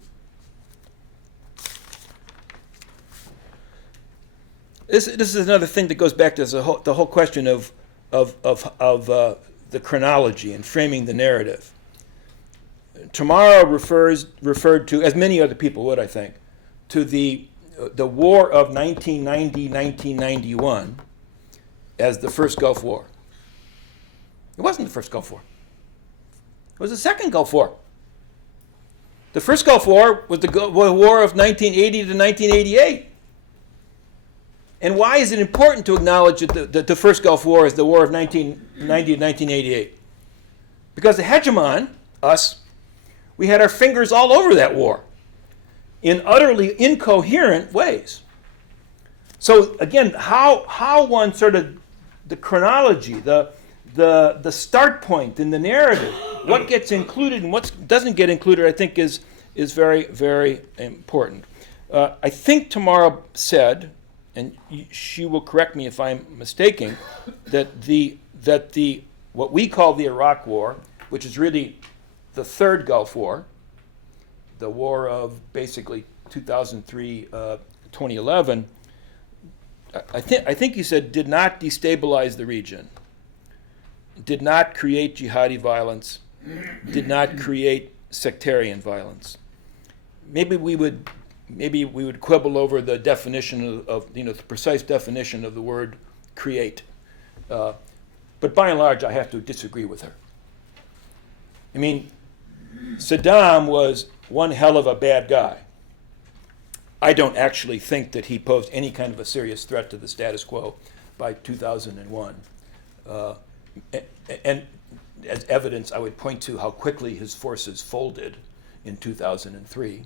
This is another thing that goes back to the whole question of the chronology and framing the narrative. Tamara referred to, as many other people would, I think, to the war of 1990-1991 as the first Gulf War. It wasn't the first Gulf War. It was the second Gulf War. The first Gulf War was the war of 1980 to 1988. And why is it important to acknowledge that the first Gulf War is the war of 1990 to 1988? Because the hegemon, us, we had our fingers all over that war in utterly incoherent ways. So again, how one sort of, the chronology, the start point in the narrative, what gets included and what doesn't get included, I think is very, very important. I think Tamara said, and she will correct me if I'm mistaken, that what we call the Iraq War, which is really the third Gulf War, the war of basically 2003, 2011, I think you said did not destabilize the region, did not create jihadi violence, did not create sectarian violence. Maybe we would quibble over the definition of the precise definition of the word create. But by and large, I have to disagree with her. I mean, Saddam was one hell of a bad guy. I don't actually think that he posed any kind of a serious threat to the status quo by 2001. And as evidence, I would point to how quickly his forces folded in 2003.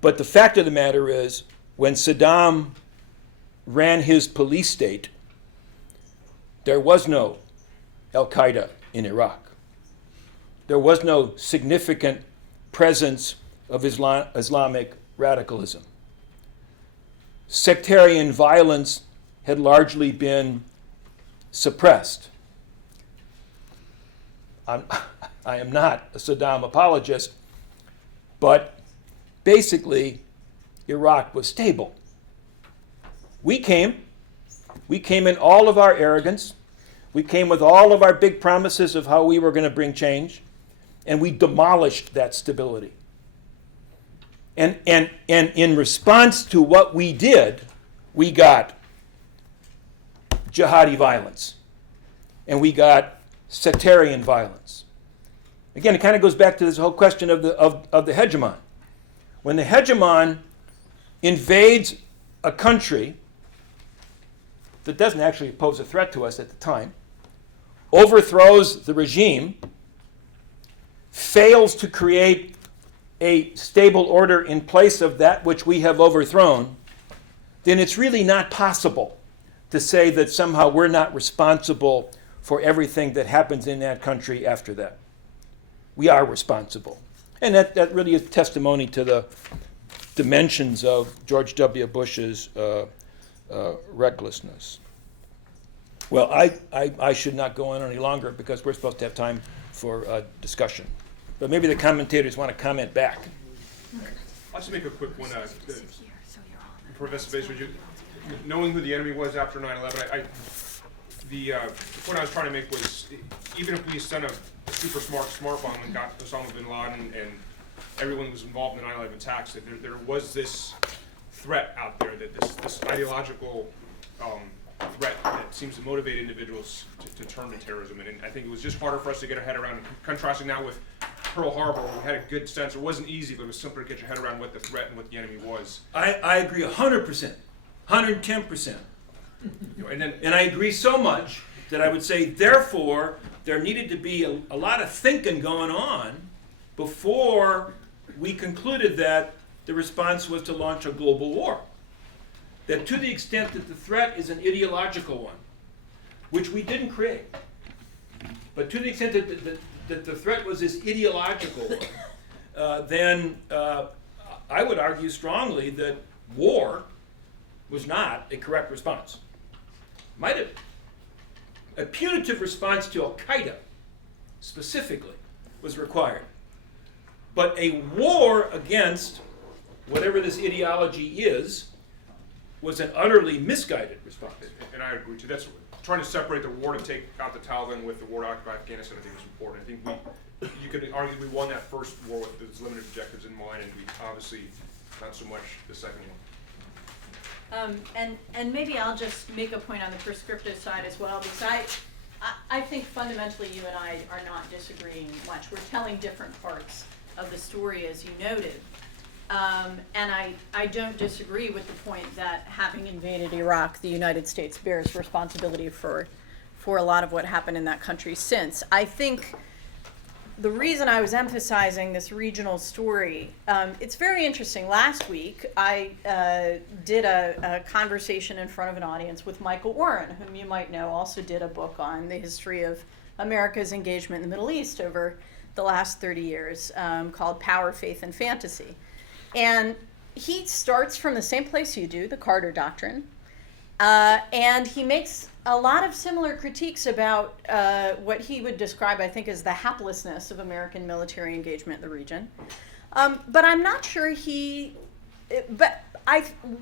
But the fact of the matter is, when Saddam ran his police state, there was no Al-Qaeda in Iraq. There was no significant presence of Islamic radicalism. Sectarian violence had largely been suppressed. I am not a Saddam apologist, but basically, Iraq was stable. We came in all of our arrogance. We came with all of our big promises of how we were going to bring change, and we demolished that stability. And in response to what we did, we got jihadi violence, and we got sectarian violence. Again, it kind of goes back to this whole question of the hegemon. When the hegemon invades a country that doesn't actually pose a threat to us at the time, overthrows the regime, fails to create a stable order in place of that which we have overthrown, then it's really not possible to say that somehow we're not responsible for everything that happens in that country after that. We are responsible. And that really is testimony to the dimensions of George W. Bush's recklessness. Well, I should not go on any longer because we're supposed to have time for discussion. But maybe the commentators want to comment back. I'll just make a quick one. Professor Baser, knowing who the enemy was after 9/11, the point I was trying to make was, even if we sent a super smart bomb and got Osama bin Laden and everyone who was involved in the 9/11 attacks, that there was this threat out there, that this ideological threat that seems to motivate individuals to turn to terrorism. And I think it was just harder for us to get our head around, contrasting now with Pearl Harbor, where we had a good sense. It wasn't easy, but it was simpler to get your head around what the threat and what the enemy was. I agree 100%, 110%. And I agree so much that I would say, therefore, there needed to be a lot of thinking going on before we concluded that the response was to launch a global war. That to the extent that the threat is an ideological one, which we didn't create, but to the extent that the threat was this ideological one, then I would argue strongly that war was not a correct response. Might have. A punitive response to Al-Qaeda, specifically, was required. But a war against whatever this ideology is was an utterly misguided response. And I agree too. That's trying to separate the war to take out the Taliban with the war to occupy Afghanistan. I think was important. I think you could argue we won that first war with its limited objectives in mind, and we obviously not so much the second one. And maybe I'll just make a point on the prescriptive side as well, because I think fundamentally you and I are not disagreeing much. We're telling different parts of the story, as you noted. And I don't disagree with the point that having invaded Iraq, the United States bears responsibility for a lot of what happened in that country since. I think the reason I was emphasizing this regional story, it's very interesting. Last week, I did a conversation in front of an audience with Michael Oren, whom you might know also did a book on the history of America's engagement in the Middle East over the last 30 years, called Power, Faith, and Fantasy. And he starts from the same place you do, the Carter Doctrine, and he makes a lot of similar critiques about what he would describe, I think, as the haplessness of American military engagement in the region. But I'm not sure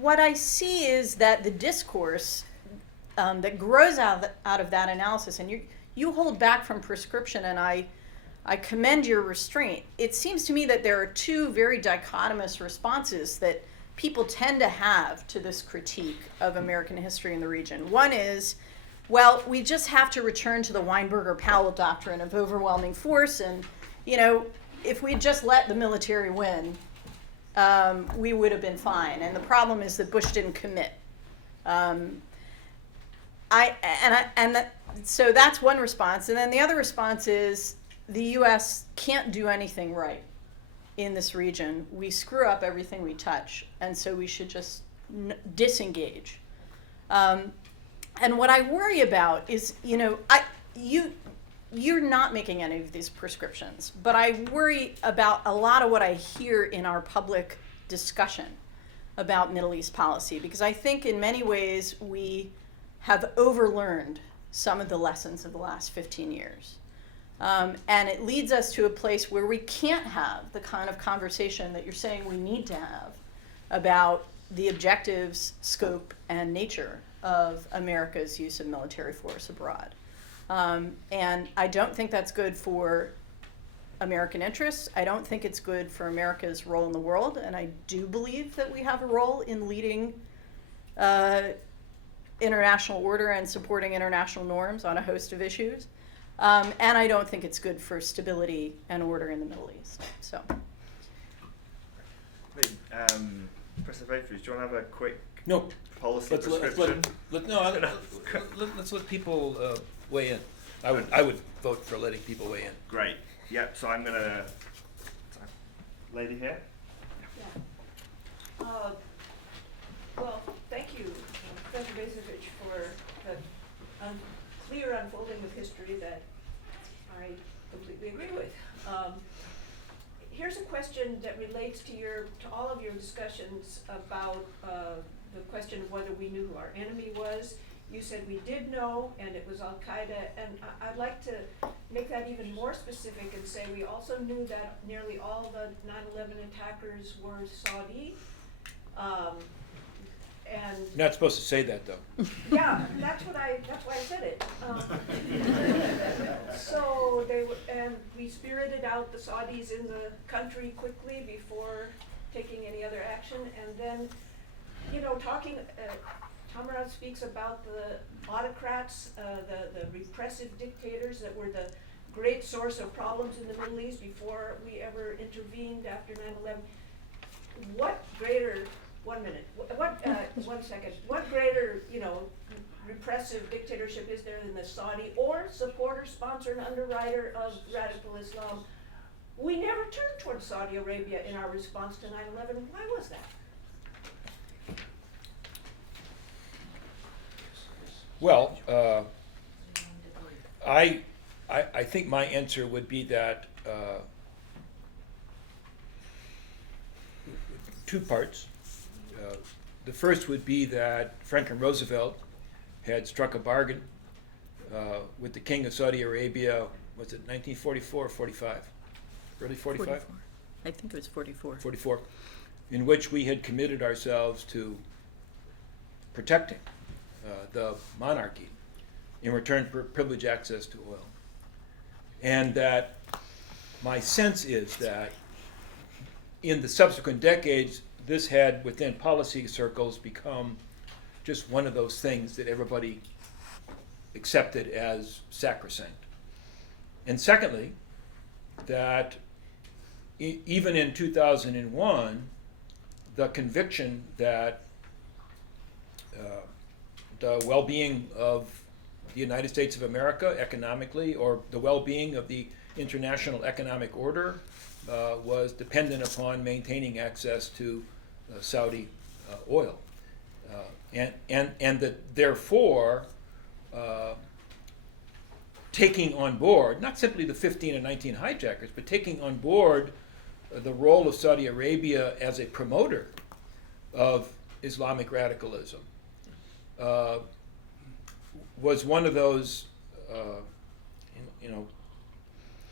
what I see is that the discourse that grows out of that analysis, and you hold back from prescription, and I commend your restraint. It seems to me that there are two very dichotomous responses that people tend to have to this critique of American history in the region. One is, well, we just have to return to the Weinberger-Powell doctrine of overwhelming force, and, if we just let the military win, we would have been fine. And the problem is that Bush didn't commit. So that's one response. And then the other response is the U.S. can't do anything right in this region. We screw up everything we touch, and so we should just disengage. And what I worry about is, you're not making any of these prescriptions, but I worry about a lot of what I hear in our public discussion about Middle East policy, because I think in many ways we have overlearned some of the lessons of the last 15 years. And it leads us to a place where we can't have the kind of conversation that you're saying we need to have about the objectives, scope, and nature of America's use of military force abroad. And I don't think that's good for American interests. I don't think it's good for America's role in the world, and I do believe that we have a role in leading international order and supporting international norms on a host of issues. And I don't think it's good for stability and order in the Middle East. So, Professor Bayfries, do you want to have a quick No, policy let's prescription? let's let people weigh in. I would vote for letting people weigh in. Great. Yep. So I'm gonna. Lady here. Well, thank you, Professor Bezovich, for the clear unfolding of history that I completely agree with. Here's a question that relates to all of your discussions about the question of whether we knew who our enemy was. You said we did know, and it was Al-Qaeda, and I'd like to make that even more specific and say we also knew that nearly all the 9/11 attackers were Saudi. And you're not supposed to say that, though. yeah, that's why I said it. So and we spirited out the Saudis in the country quickly before taking any other action, and then, Tamarad speaks about the autocrats, the repressive dictators that were the great source of problems in the Middle East before we ever intervened after 9/11. What greater? 1 minute. One second. What greater, repressive dictatorship is there than the Saudi or supporter, sponsor, and underwriter of radical Islam? We never turned towards Saudi Arabia in our response to 9/11. Why was that? Well, I think my answer would be that two parts. The first would be that Franklin Roosevelt had struck a bargain with the King of Saudi Arabia, was it 1944 or 45? Early 45? 44. I think it was 44. 44, in which we had committed ourselves to protecting the monarchy in return for privileged access to oil. And that my sense is that in the subsequent decades, this had, within policy circles, become just one of those things that everybody accepted as sacrosanct. And secondly, that even in 2001, the conviction that the well-being of the United States of America economically, or the well-being of the international economic order, was dependent upon maintaining access to Saudi oil, and that therefore taking on board not simply the 15 and 19 hijackers, but taking on board the role of Saudi Arabia as a promoter of Islamic radicalism was one of those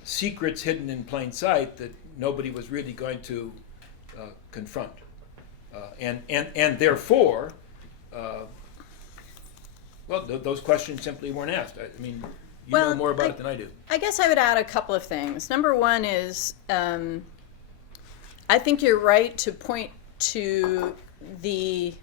secrets hidden in plain sight that nobody was really going to confront. And therefore, those questions simply weren't asked. I mean, you know more about it than I do. I guess I would add a couple of things. Number one is, I think you're right to point to the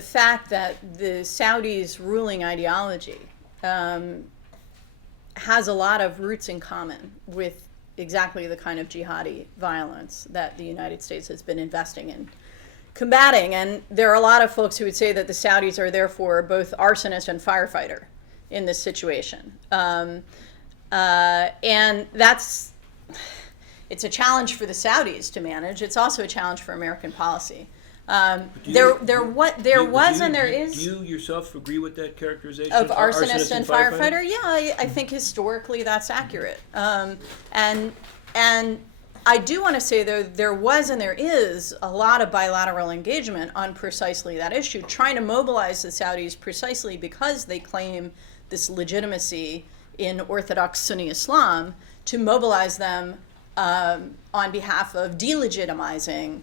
fact that the Saudis' ruling ideology has a lot of roots in common with exactly the kind of jihadi violence that the United States has been investing in combating. And there are a lot of folks who would say that the Saudis are therefore both arsonist and firefighter in this situation. And it's a challenge for the Saudis to manage. It's also a challenge for American policy. There was and there is. Do you yourself agree with that characterization Of arsonist and firefighter? Yeah, I think historically that's accurate. And I do want to say, though, there was and there is a lot of bilateral engagement on precisely that issue, trying to mobilize the Saudis precisely because they claim this legitimacy in Orthodox Sunni Islam, to mobilize them on behalf of delegitimizing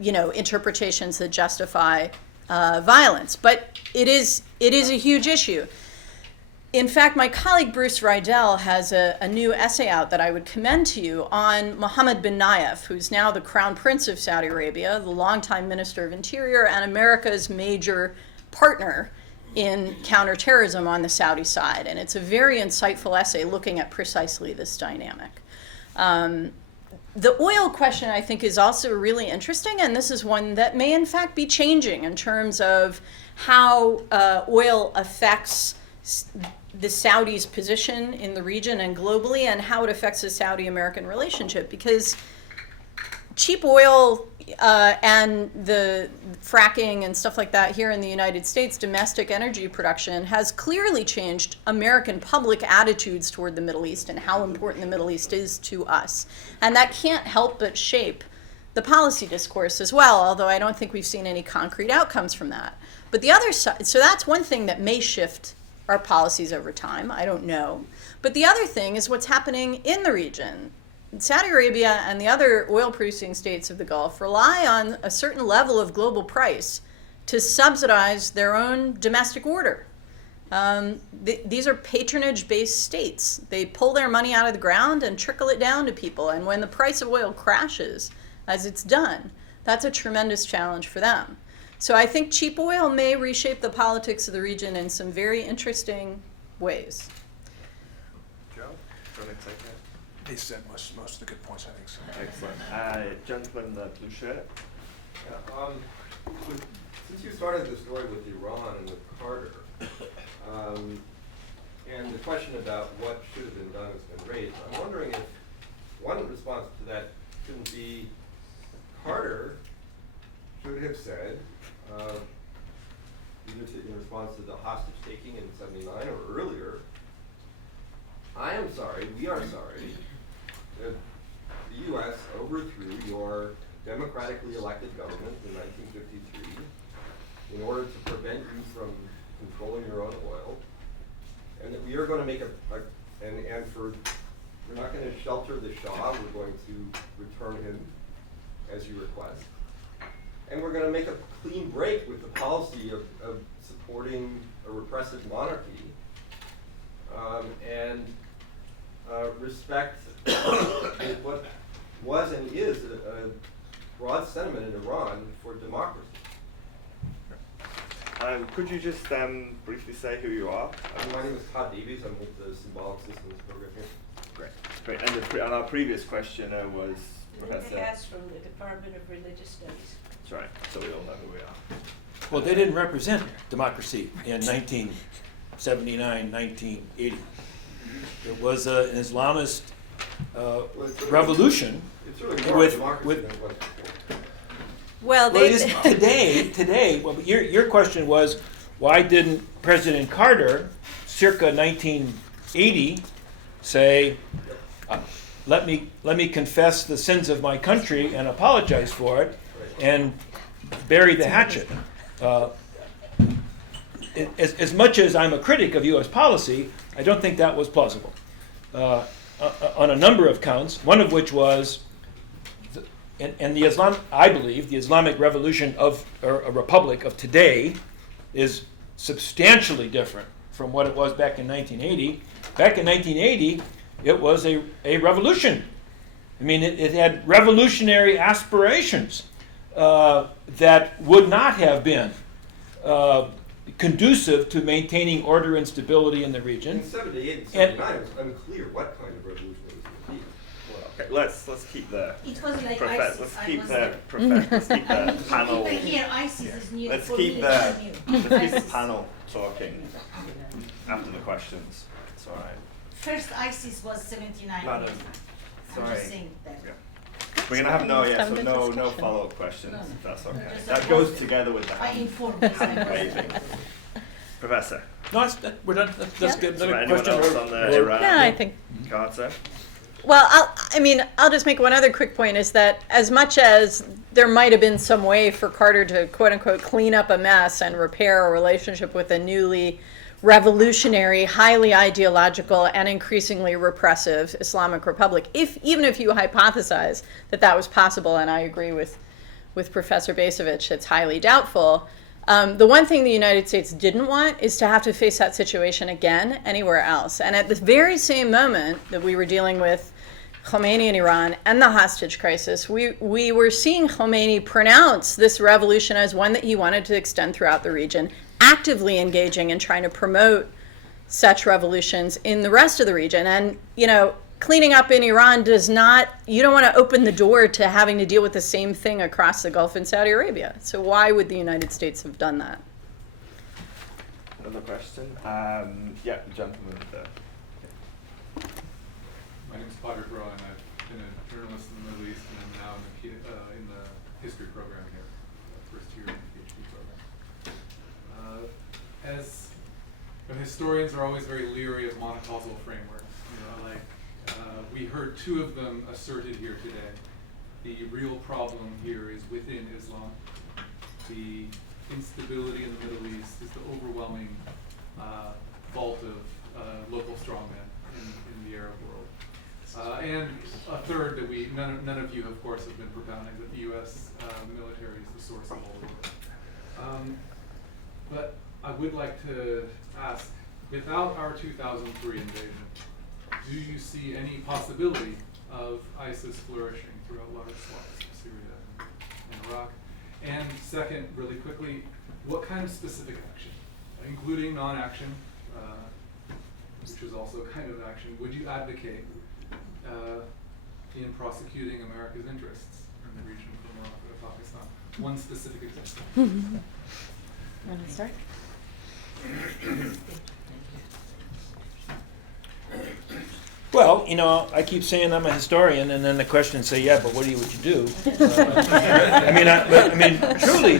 interpretations that justify violence. But it is a huge issue. In fact, my colleague Bruce Rydell has a new essay out that I would commend to you on Mohammed bin Nayef, who's now the Crown Prince of Saudi Arabia, the longtime Minister of Interior, and America's major partner in counterterrorism on the Saudi side. And it's a very insightful essay looking at precisely this dynamic. The oil question, I think, is also really interesting, and this is one that may in fact be changing in terms of how oil affects the Saudis' position in the region and globally, and how it affects the Saudi-American relationship. Because cheap oil and the fracking and stuff like that here in the United States, domestic energy production, has clearly changed American public attitudes toward the Middle East and how important the Middle East is to us. And that can't help but shape the policy discourse as well, although I don't think we've seen any concrete outcomes from that. But the other side, so that's one thing that may shift our policies over time, I don't know. But the other thing is what's happening in the region. Saudi Arabia and the other oil-producing states of the Gulf rely on a certain level of global price to subsidize their own domestic order. These are patronage-based states. They pull their money out of the ground and trickle it down to people. And when the price of oil crashes, as it's done, that's a tremendous challenge for them. So I think cheap oil may reshape the politics of the region in some very interesting ways. Joe, do you want to take it? They said most of the good points, I think so. Excellent. Gentleman in the blue shirt. Yeah, since you started the story with Iran and with Carter, and the question about what should have been done has been raised, I'm wondering if one response to that shouldn't be Carter should have said, either in response to the hostage taking in '79 or earlier, I am sorry, we are sorry, that the U.S. overthrew your democratically elected government in 1953 in order to prevent you from controlling your own oil, and that we are going to make we're not going to shelter the Shah, we're going to return him as you request. And we're going to make a clean break with the policy of supporting a repressive monarchy and respect what was and is a broad sentiment in Iran for democracy. Could you just briefly say who you are? My name is Todd Davies. I'm with the Symbolic Systems program here. Great. And our previous questioner was Linda Professor. Hess from the Department of Religious Studies. That's right. So we all know who we are. Well, they didn't represent democracy in 1979, 1980. It was an Islamist revolution. It's really more With- democracy with- than it was before. Well, Well, it is today. Well, your question was, why didn't President Carter, circa 1980, say, let me confess the sins of my country and apologize for it, and bury the hatchet? As much as I'm a critic of U.S. policy, I don't think that was plausible on a number of counts. One of which was. And I believe the Islamic Revolution of a republic of today is substantially different from what it was back in 1980. Back in 1980, it was a revolution. I mean, it had revolutionary aspirations that would not have been conducive to maintaining order and stability in the region. In '78 and '79, it was unclear what kind of revolution Okay, let's keep the It was like let's ISIS. keep I was the there. let's keep the panel. People here, ISIS is new. Let's for keep me, the it's new. let's keep the panel talking after the questions. It's all right. First ISIS was 79. Madam, I'm sorry. just saying that. We're gonna have no Time to no discussion. follow-up questions. If that's okay. Just That a- goes together with the I hand informed you. waving. Professor, No, we're done. That's Yeah. good. is there Another anyone question? else on the or- Iran? No, I think. Carter. Well, I'll just make one other quick point is that as much as there might have been some way for Carter to quote unquote clean up a mess and repair a relationship with a newly revolutionary, highly ideological, and increasingly repressive Islamic Republic, even if you hypothesize that that was possible, and I agree with Professor Bacevich, it's highly doubtful. The one thing the United States didn't want is to have to face that situation again anywhere else. And at the very same moment that we were dealing with Khomeini in Iran and the hostage crisis, we were seeing Khomeini pronounce this revolution as one that he wanted to extend throughout the region, actively engaging and trying to promote such revolutions in the rest of the region. And, cleaning up in Iran you don't want to open the door to having to deal with the same thing across the Gulf in Saudi Arabia. So why would the United States have done that? Another question? Yeah, the gentleman there. My name is Padraig Roy, and I've been a journalist in the Middle East, and I'm now in the history program here, first year in the PhD program. As historians are always very leery of monocausal frameworks. We heard two of them asserted here today. The real problem here is within Islam. The instability in the Middle East is the overwhelming fault of local strongmen in the Arab world. And a third that none of you, of course, have been propounding, that the U.S. military is the source of all the war. But I would like to ask, without our 2003 invasion, do you see any possibility of ISIS flourishing throughout large swaths of Syria and Iraq? And second, really quickly, what kind of specific action, including non-action, which is also kind of action, would you advocate in prosecuting America's interests in the region from Morocco to Pakistan? One specific example. Want to start? Well, I keep saying I'm a historian, and then the questions say, "Yeah, but what would you do?" Truly,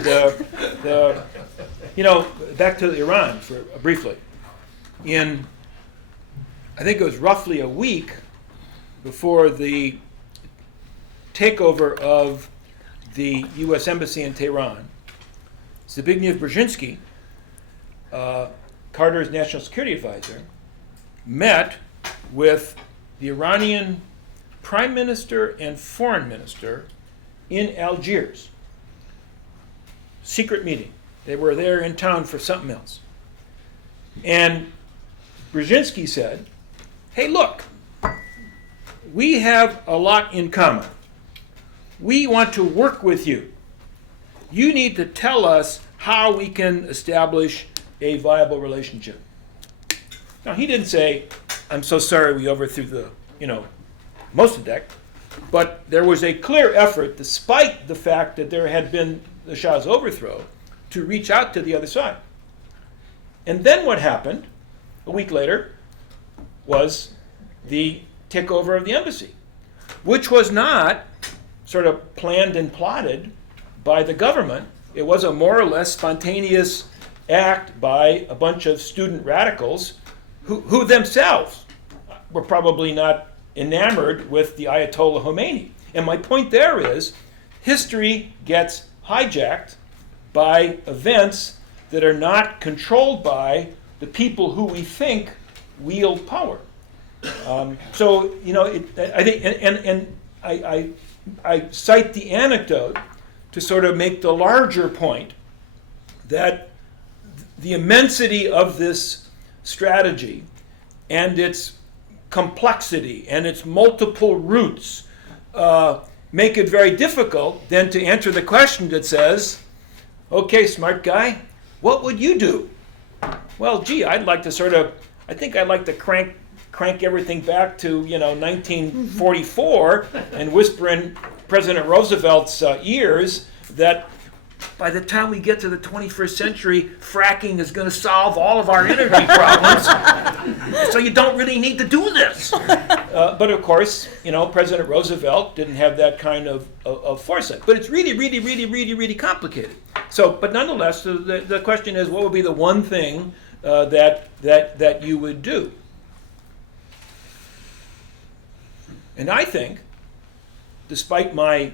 back to Iran briefly. I think it was roughly a week before the takeover of the U.S. Embassy in Tehran, Zbigniew Brzezinski, Carter's national security advisor, met with the Iranian prime minister and foreign minister in Algiers. Secret meeting. They were there in town for something else. And Brzezinski said, "Hey, look, we have a lot in common. We want to work with you. You need to tell us how we can establish a viable relationship." Now, he didn't say, "I'm so sorry we overthrew the, Mossadegh," but there was a clear effort, despite the fact that there had been the Shah's overthrow, to reach out to the other side. And then what happened, a week later, was the takeover of the embassy, which was not sort of planned and plotted by the government. It was a more or less spontaneous act by a bunch of student radicals who themselves were probably not enamored with the Ayatollah Khomeini. And my point there is, history gets hijacked by events that are not controlled by the people who we think wield power. I think, and I cite the anecdote to sort of make the larger point that the immensity of this strategy and its complexity and its multiple routes make it very difficult then to answer the question that says, "Okay, smart guy, what would you do?" Well, gee, I'd like to crank crank everything back to 1944 and whisper in President Roosevelt's ears that by the time we get to the 21st century, fracking is going to solve all of our energy problems. So you don't really need to do this. But of course, President Roosevelt didn't have that kind of foresight. But it's really, really, really, really, really complicated. So, but nonetheless, the question is, what would be the one thing that you would do? And I think, despite my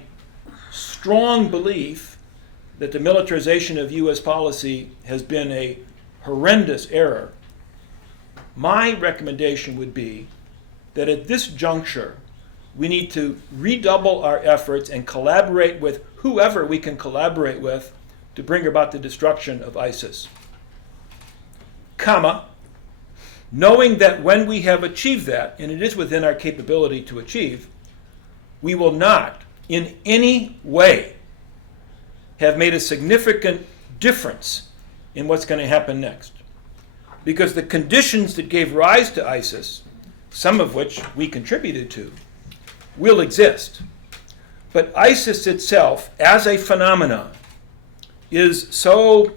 strong belief that the militarization of U.S. policy has been a horrendous error, my recommendation would be that at this juncture, we need to redouble our efforts and collaborate with whoever we can collaborate with to bring about the destruction of ISIS. Knowing that when we have achieved that, and it is within our capability to achieve, we will not in any way have made a significant difference in what's going to happen next. Because the conditions that gave rise to ISIS, some of which we contributed to, will exist. But ISIS itself, as a phenomenon, is so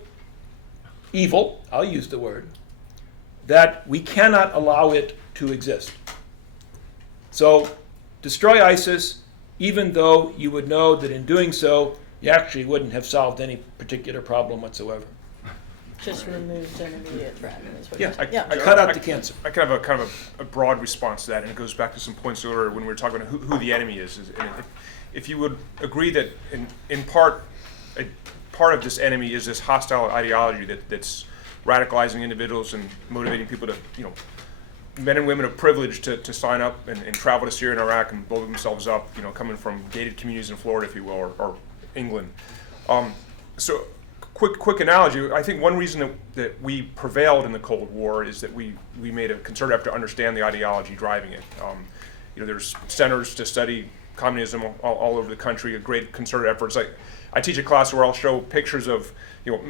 evil, I'll use the word, that we cannot allow it to exist. So, destroy ISIS, even though you would know that in doing so, you actually wouldn't have solved any particular problem whatsoever. Just removed an immediate threat. Is what Yeah, you're saying. I cut out the cancer. I can have a kind of a broad response to that, and it goes back to some points earlier when we were talking about who the enemy is. And if you would agree that in part, a part of this enemy is this hostile ideology that's radicalizing individuals and motivating people to, men and women of privilege to sign up and travel to Syria and Iraq and blow themselves up, coming from gated communities in Florida, if you will, or England. So quick analogy, I think one reason that we prevailed in the Cold War is that we made a concerted effort to understand the ideology driving it. There's centers to study communism all over the country, a great concerted efforts. I teach a class where I'll show pictures of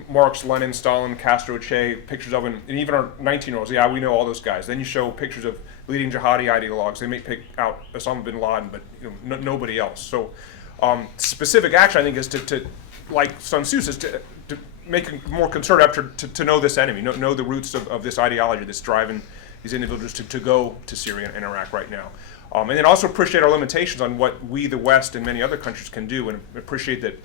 Marx, Lenin, Stalin, Castro, Che, pictures of, and even our 19-year-olds, yeah, we know all those guys. Then you show pictures of leading jihadi ideologues. They may pick out Osama bin Laden, but nobody else. So specific action, I think, is to like Sun Tzu says, to make a more concerted effort to know this enemy, know the roots of this ideology that's driving these individuals to go to Syria and Iraq right now. And then also appreciate our limitations on what we, the West, and many other countries can do, and appreciate that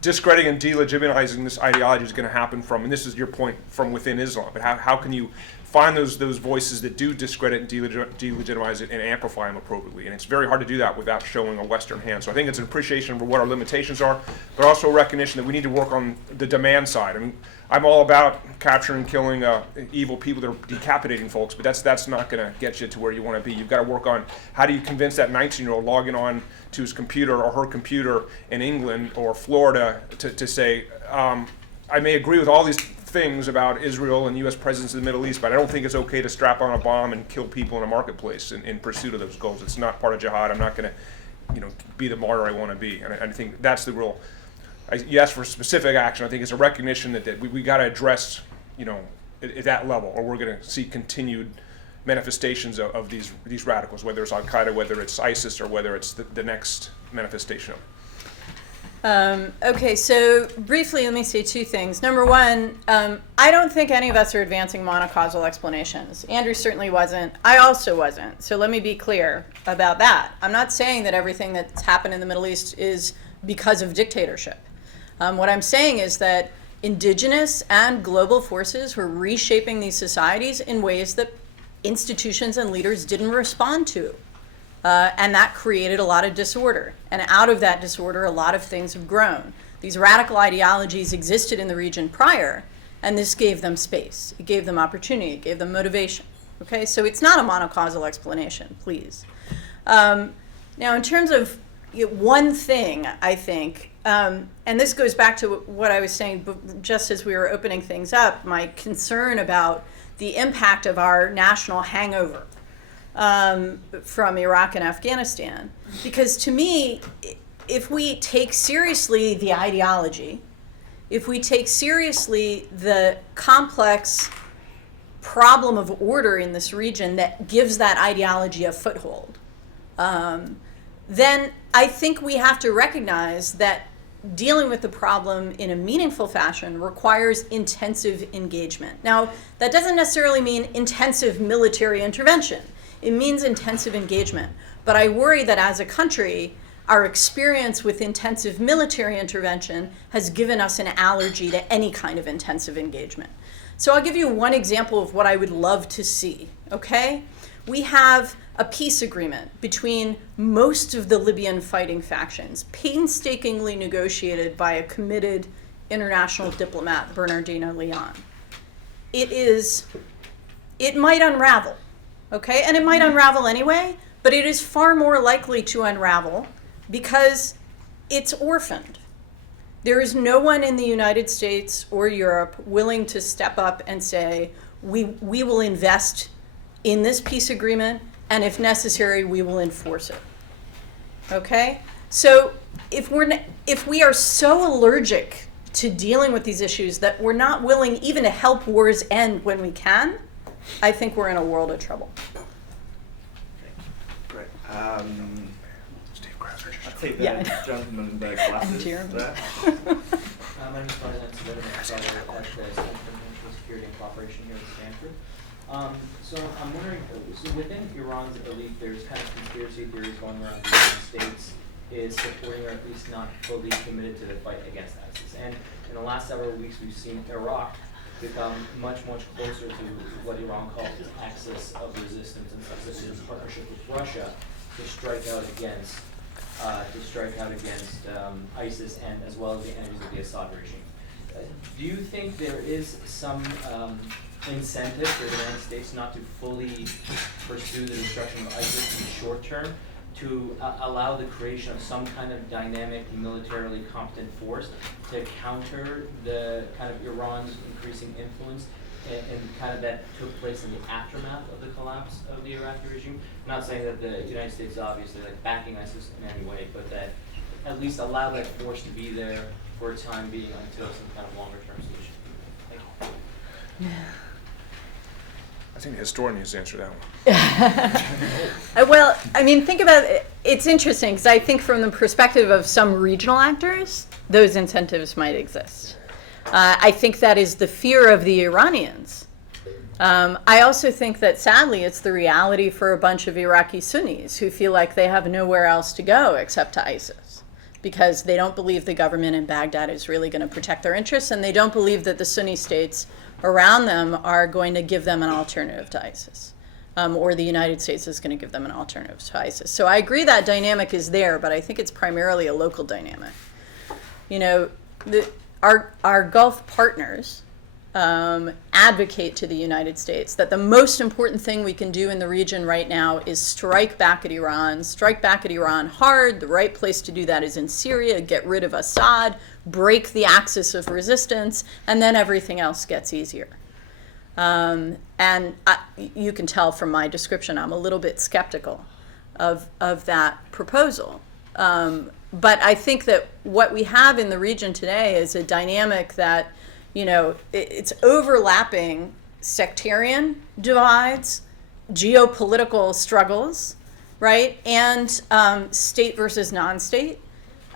discrediting and delegitimizing this ideology is going to happen from, and this is your point, from within Islam. But how can you find those voices that do discredit and delegitimize it and amplify them appropriately? And it's very hard to do that without showing a Western hand. So I think it's an appreciation for what our limitations are, but also a recognition that we need to work on the demand side. I mean, I'm all about capturing, killing evil people that are decapitating folks, but that's not going to get you to where you want to be. You've got to work on how do you convince that 19-year-old logging on to his computer or her computer in England or Florida to say, I may agree with all these things about Israel and U.S. presence in the Middle East, but I don't think it's okay to strap on a bomb and kill people in a marketplace in pursuit of those goals. It's not part of jihad. I'm not going to, be the martyr I want to be. And I think that's the real. You asked for specific action. I think it's a recognition that we got to address, at that level, or we're going to see continued manifestations of these radicals, whether it's Al Qaeda, whether it's ISIS, or whether it's the next manifestation of it. Okay, so briefly, let me say two things. Number one, I don't think any of us are advancing monocausal explanations. Andrew certainly wasn't. I also wasn't. So let me be clear about that. I'm not saying that everything that's happened in the Middle East is because of dictatorship. What I'm saying is that indigenous and global forces were reshaping these societies in ways that institutions and leaders didn't respond to. And that created a lot of disorder. And out of that disorder, a lot of things have grown. These radical ideologies existed in the region prior, and this gave them space. It gave them opportunity. It gave them motivation. Okay, so it's not a monocausal explanation, please. Now, in terms of one thing, I think, and this goes back to what I was saying just as we were opening things up, my concern about the impact of our national hangover from Iraq and Afghanistan. Because to me, if we take seriously the ideology, if we take seriously the complex problem of order in this region that gives that ideology a foothold, then I think we have to recognize that dealing with the problem in a meaningful fashion requires intensive engagement. Now, that doesn't necessarily mean intensive military intervention. It means intensive engagement. But I worry that as a country, our experience with intensive military intervention has given us an allergy to any kind of intensive engagement. So I'll give you one example of what I would love to see, okay? We have a peace agreement between most of the Libyan fighting factions, painstakingly negotiated by a committed international diplomat, Bernardino Leon. It might unravel, okay? And it might unravel anyway, but it is far more likely to unravel because it's orphaned. There is no one in the United States or Europe willing to step up and say, we will invest in this peace agreement, and if necessary, we will enforce it. Okay? So if we are so allergic to dealing with these issues that we're not willing even to help wars end when we can, I think we're in a world of trouble. Great. Steve take the Yeah. gentleman in the glasses Jeremy. there. My name is Farzan Sabet, I'm a fellow at the Center for International Security and Cooperation here at Stanford. So I'm wondering, so within Iran's elite, there's kind of conspiracy theories going around the United States is supporting or at least not fully committed to the fight against ISIS. And in the last several weeks, we've seen Iraq become much, much closer to what Iran calls its axis of resistance and such as partnership with Russia to strike out against ISIS and as well as the enemies of the Assad regime. Do you think there is some incentive for the United States not to fully pursue the destruction of ISIS in the short term, to allow the creation of some kind of dynamic, militarily competent force to counter the kind of Iran's increasing influence and kind of that took place in the aftermath of the collapse of the Iraqi regime? I'm not saying that the United States is obviously like backing ISIS in any way, but that at least allow that force to be there for a time being until some kind of longer term solution. Thank you. I think the historian needs to answer that one. Well, I mean, think about it. It's interesting because I think from the perspective of some regional actors, those incentives might exist. I think that is the fear of the Iranians. I also think that sadly it's the reality for a bunch of Iraqi Sunnis who feel like they have nowhere else to go except to ISIS because they don't believe the government in Baghdad is really going to protect their interests, and they don't believe that the Sunni states around them are going to give them an alternative to ISIS, or the United States is going to give them an alternative to ISIS. So I agree that dynamic is there, but I think it's primarily a local dynamic. You know, our Gulf partners advocate to the United States that the most important thing we can do in the region right now is strike back at Iran hard. The right place to do that is in Syria, get rid of Assad, break the axis of resistance, and then everything else gets easier. And you can tell from my description, I'm a little bit skeptical of that proposal. But I think that what we have in the region today is a dynamic that, you know, it's overlapping sectarian divides, geopolitical struggles, right, and state versus non-state.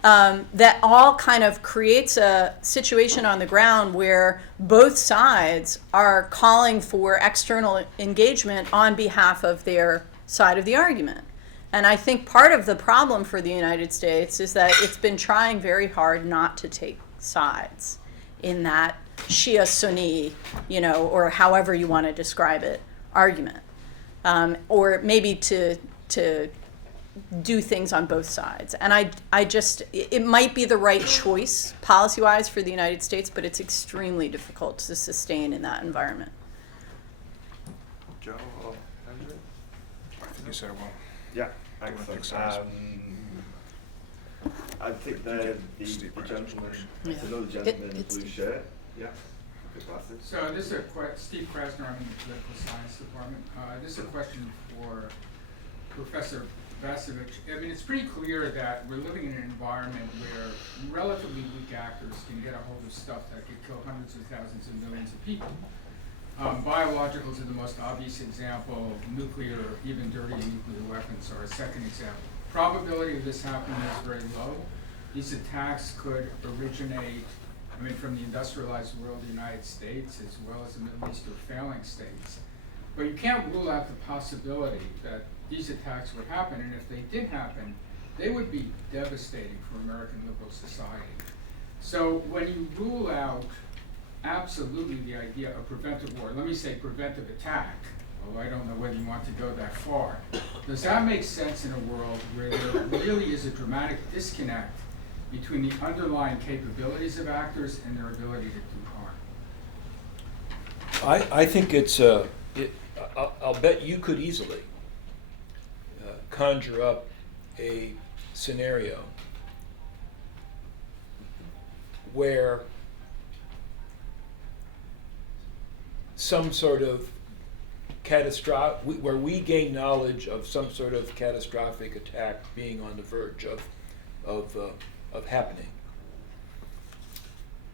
That all kind of creates a situation on the ground where both sides are calling for external engagement on behalf of their side of the argument. And I think part of the problem for the United States is that it's been trying very hard not to take sides in that Shia-Sunni, you know, or however you want to describe it, argument. Or maybe to do things on both sides. And I just, it might be the right choice policy-wise for the United States, but it's extremely difficult to sustain in that environment. Joe or Andrew? I think you said it well. Yeah, Take excellent. sides. I think the Steve gentleman, Yeah. there's another gentleman in the It's- blue shirt. Yeah, good glasses. So this is Steve Krasner, I'm in the political science department. This is a question for Professor Vasevich. I mean, it's pretty clear that we're living in an environment where relatively weak actors can get a hold of stuff that could kill hundreds of thousands and millions of people. Biologicals are the most obvious example. Nuclear, even dirty nuclear weapons are a second example. Probability of this happening is very low. These attacks could originate, from the industrialized world, the United States, as well as the Middle East or failing states. But you can't rule out the possibility that these attacks would happen, and if they did happen, they would be devastating for American liberal society. So when you rule out absolutely the idea of preventive war, let me say preventive attack, although I don't know whether you want to go that far, does that make sense in a world where there really is a dramatic disconnect between the underlying capabilities of actors and their ability to do harm? I think I'll bet you could easily conjure up a scenario where some sort of where we gain knowledge of some sort of catastrophic attack being on the verge of happening.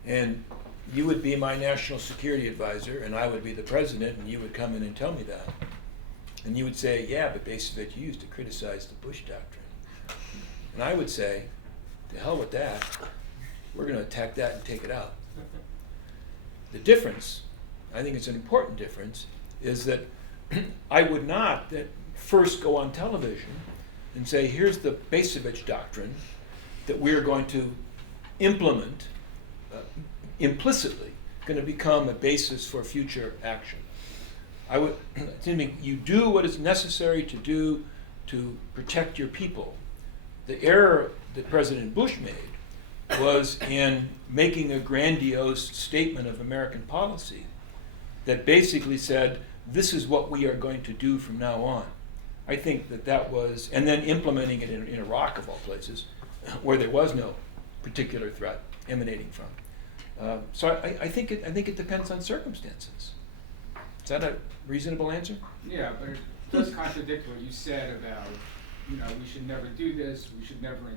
And you would be my national security advisor, and I would be the president, and you would come in and tell me that. And you would say, yeah, but Bacevich used to criticize the Bush doctrine. And I would say, to hell with that. We're going to attack that and take it out. The difference, I think it's an important difference, is that I would not first go on television and say, here's the Bacevich doctrine that we're going to implement implicitly, going to become a basis for future action. I would think you do what is necessary to do to protect your people. The error that President Bush made was in making a grandiose statement of American policy that basically said, this is what we are going to do from now on. I think that was, and then implementing it in Iraq of all places, where there was no particular threat emanating from. So I think it depends on circumstances. Is that a reasonable answer? Yeah, but it does contradict what you said about, we should never do this. We should never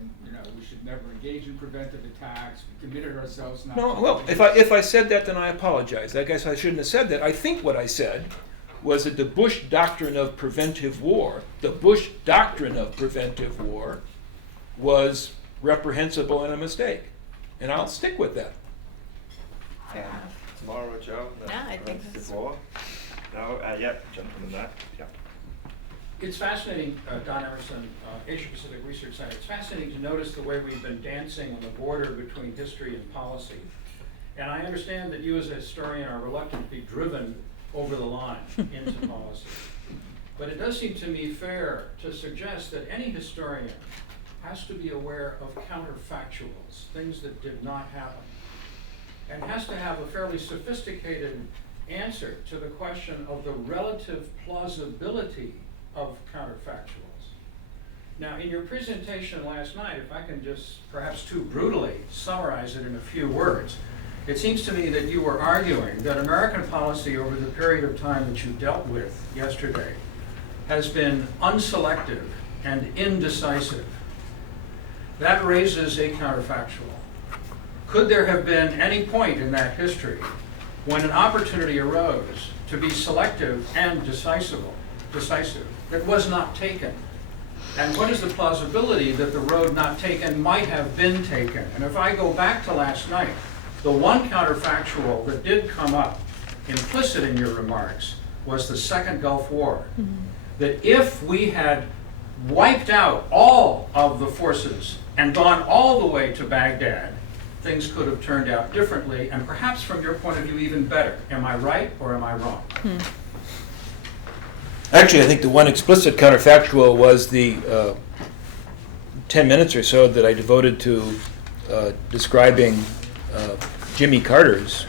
engage in preventive attacks. We committed ourselves not. No, well, if I said that, then I apologize. I guess I shouldn't have said that. I think what I said was that the Bush doctrine of preventive war, was reprehensible and a mistake, and I'll stick with that. Tomorrow, Joe. Yeah, I think that's war. No, gentleman there. Yeah. It's fascinating, Don Emerson, Asia Pacific Research Center. It's fascinating to notice the way we've been dancing on the border between history and policy. And I understand that you as a historian are reluctant to be driven over the line into policy. But it does seem to me fair to suggest that any historian has to be aware of counterfactuals, things that did not happen, and has to have a fairly sophisticated answer to the question of the relative plausibility of counterfactuals. Now, in your presentation last night, if I can just perhaps too brutally summarize it in a few words, it seems to me that you were arguing that American policy over the period of time that you dealt with yesterday has been unselective and indecisive. That raises a counterfactual. Could there have been any point in that history when an opportunity arose to be selective and decisive that was not taken? And what is the plausibility that the road not taken might have been taken? And if I go back to last night, the one counterfactual that did come up implicit in your remarks was the Second Gulf War. Mm-hmm. That if we had wiped out all of the forces and gone all the way to Baghdad, things could have turned out differently, and perhaps from your point of view, even better. Am I right or am I wrong? Actually, I think the one explicit counterfactual was the 10 minutes or so that I devoted to describing Jimmy Carter's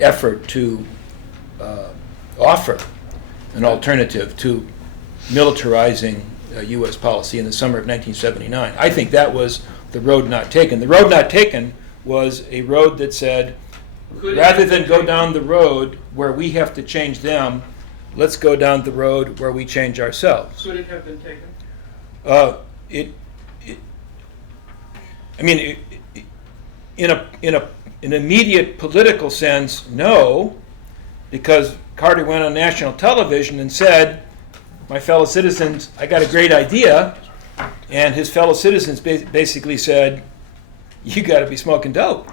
effort to offer an alternative to militarizing U.S. policy in the summer of 1979. I think that was the road not taken. The road not taken was a road that said, rather than go down the road where we have to change them, let's go down the road where we change ourselves. Could it have been taken? In an immediate political sense, no. because Carter went on national television and said, my fellow citizens, I got a great idea. And his fellow citizens basically said, you got to be smoking dope.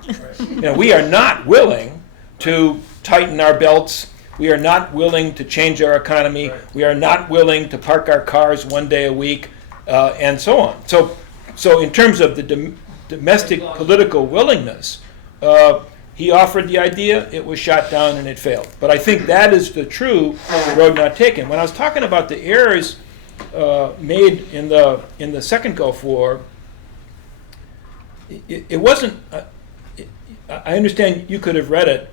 We are not willing to tighten our belts. We are not willing to change our economy. We are not willing to park our cars one day a week, and so on. So in terms of the domestic political willingness, he offered the idea, it was shot down, and it failed. But I think that is the true road not taken. When I was talking about the errors made in the second Gulf War, it wasn't. I understand you could have read it.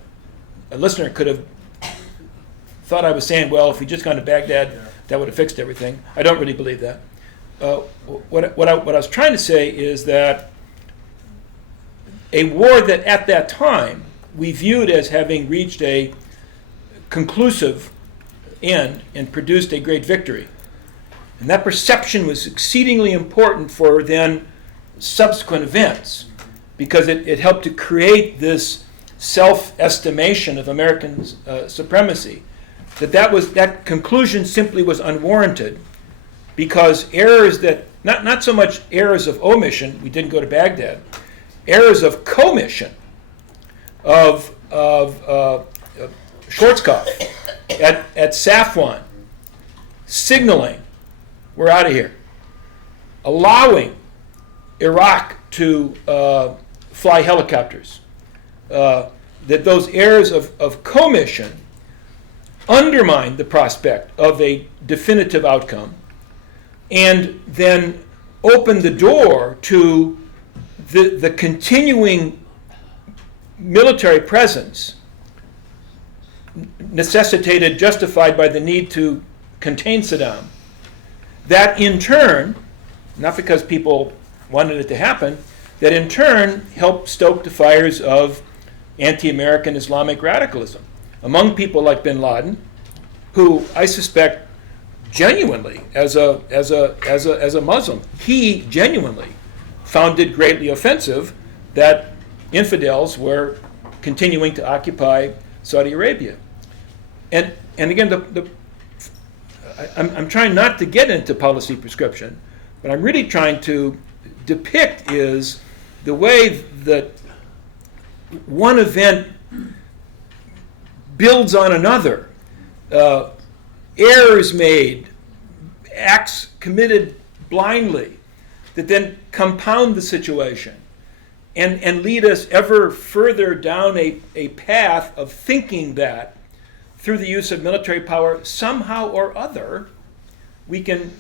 A listener could have thought I was saying, well, if we just gone to Baghdad, that would have fixed everything. I don't really believe that. What I was trying to say is that a war that at that time we viewed as having reached a conclusive end and produced a great victory. And that perception was exceedingly important for then subsequent events, because it helped to create this self-estimation of American supremacy. That conclusion simply was unwarranted, because errors that, not so much errors of omission, we didn't go to Baghdad, errors of commission, of Schwarzkopf at Safwan, signaling, we're out of here, allowing Iraq to fly helicopters, that those errors of commission undermined the prospect of a definitive outcome, and then opened the door to the continuing military presence necessitated, justified by the need to contain Saddam. That in turn, not because people wanted it to happen, that in turn helped stoke the fires of anti-American Islamic radicalism among people like bin Laden, who I suspect genuinely, as a Muslim, he genuinely found it greatly offensive that infidels were continuing to occupy Saudi Arabia. And again, I'm trying not to get into policy prescription, but I'm really trying to depict is the way that one event builds on another. Errors made, acts committed blindly, that then compound the situation and lead us ever further down a path of thinking that through the use of military power, somehow or other, we can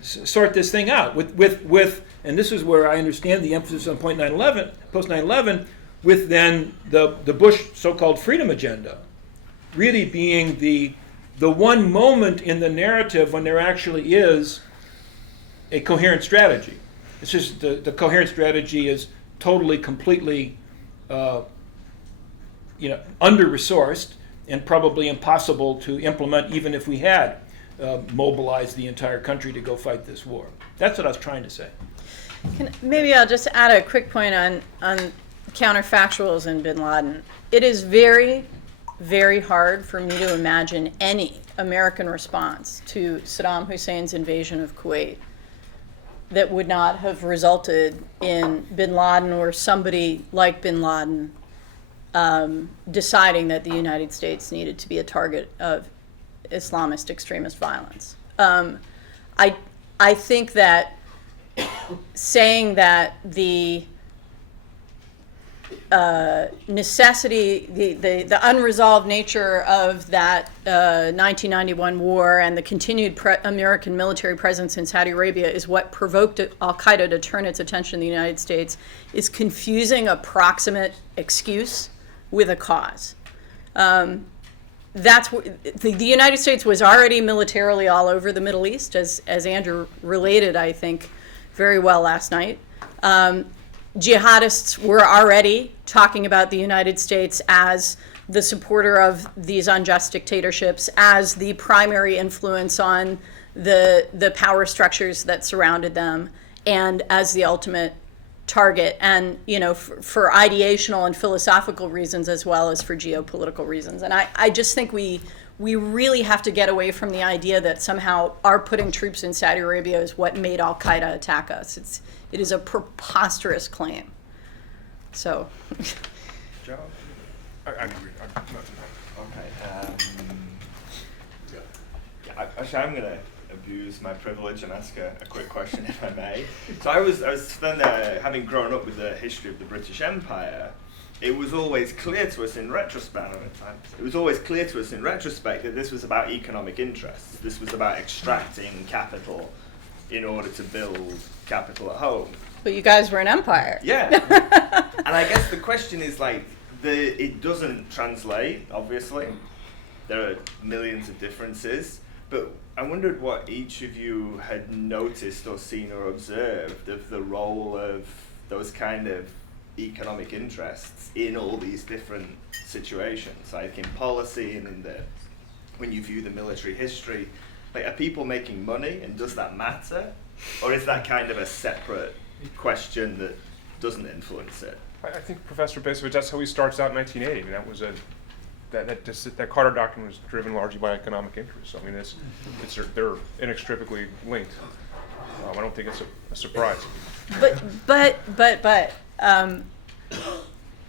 sort this thing out with and this is where I understand the emphasis on post 9/11, with then the Bush so-called freedom agenda really being the one moment in the narrative when there actually is a coherent strategy. It's just the coherent strategy is totally, completely, under-resourced and probably impossible to implement even if we had mobilized the entire country to go fight this war. That's what I was trying to say. Maybe I'll just add a quick point on counterfactuals in bin Laden. It is very, very hard for me to imagine any American response to Saddam Hussein's invasion of Kuwait that would not have resulted in bin Laden or somebody like bin Laden deciding that the United States needed to be a target of Islamist extremist violence. I think that saying that the necessity, the unresolved nature of that 1991 war and the continued American military presence in Saudi Arabia is what provoked al-Qaeda to turn its attention to the United States is confusing a proximate excuse with a cause. That's the United States was already militarily all over the Middle East, as Andrew related, I think, very well last night. Jihadists were already talking about the United States as the supporter of these unjust dictatorships, as the primary influence on the power structures that surrounded them, and as the ultimate target, and for ideational and philosophical reasons as well as for geopolitical reasons. And I just think we really have to get away from the idea that somehow our putting troops in Saudi Arabia is what made Al Qaeda attack us. It is a preposterous claim. So. Joe? I agree. Okay. Actually, I'm going to abuse my privilege and ask a quick question, if I may. So I was then, having grown up with the history of the British Empire, it was always clear to us in retrospect, that this was about economic interests. This was about extracting capital in order to build capital at home. But you guys were an empire. Yeah. And I guess the question is it doesn't translate, obviously. There are millions of differences. But I wondered what each of you had noticed or seen or observed of the role of those kind of economic interests in all these different situations, like in policy and when you view the military history. Are people making money, and does that matter? Or is that kind of a separate question that doesn't influence it? I think Professor Bacevich, that's how he starts out in 1980. I mean, that was that Carter Doctrine was driven largely by economic interests. So, I mean, they're inextricably linked. I don't think it's a surprise. But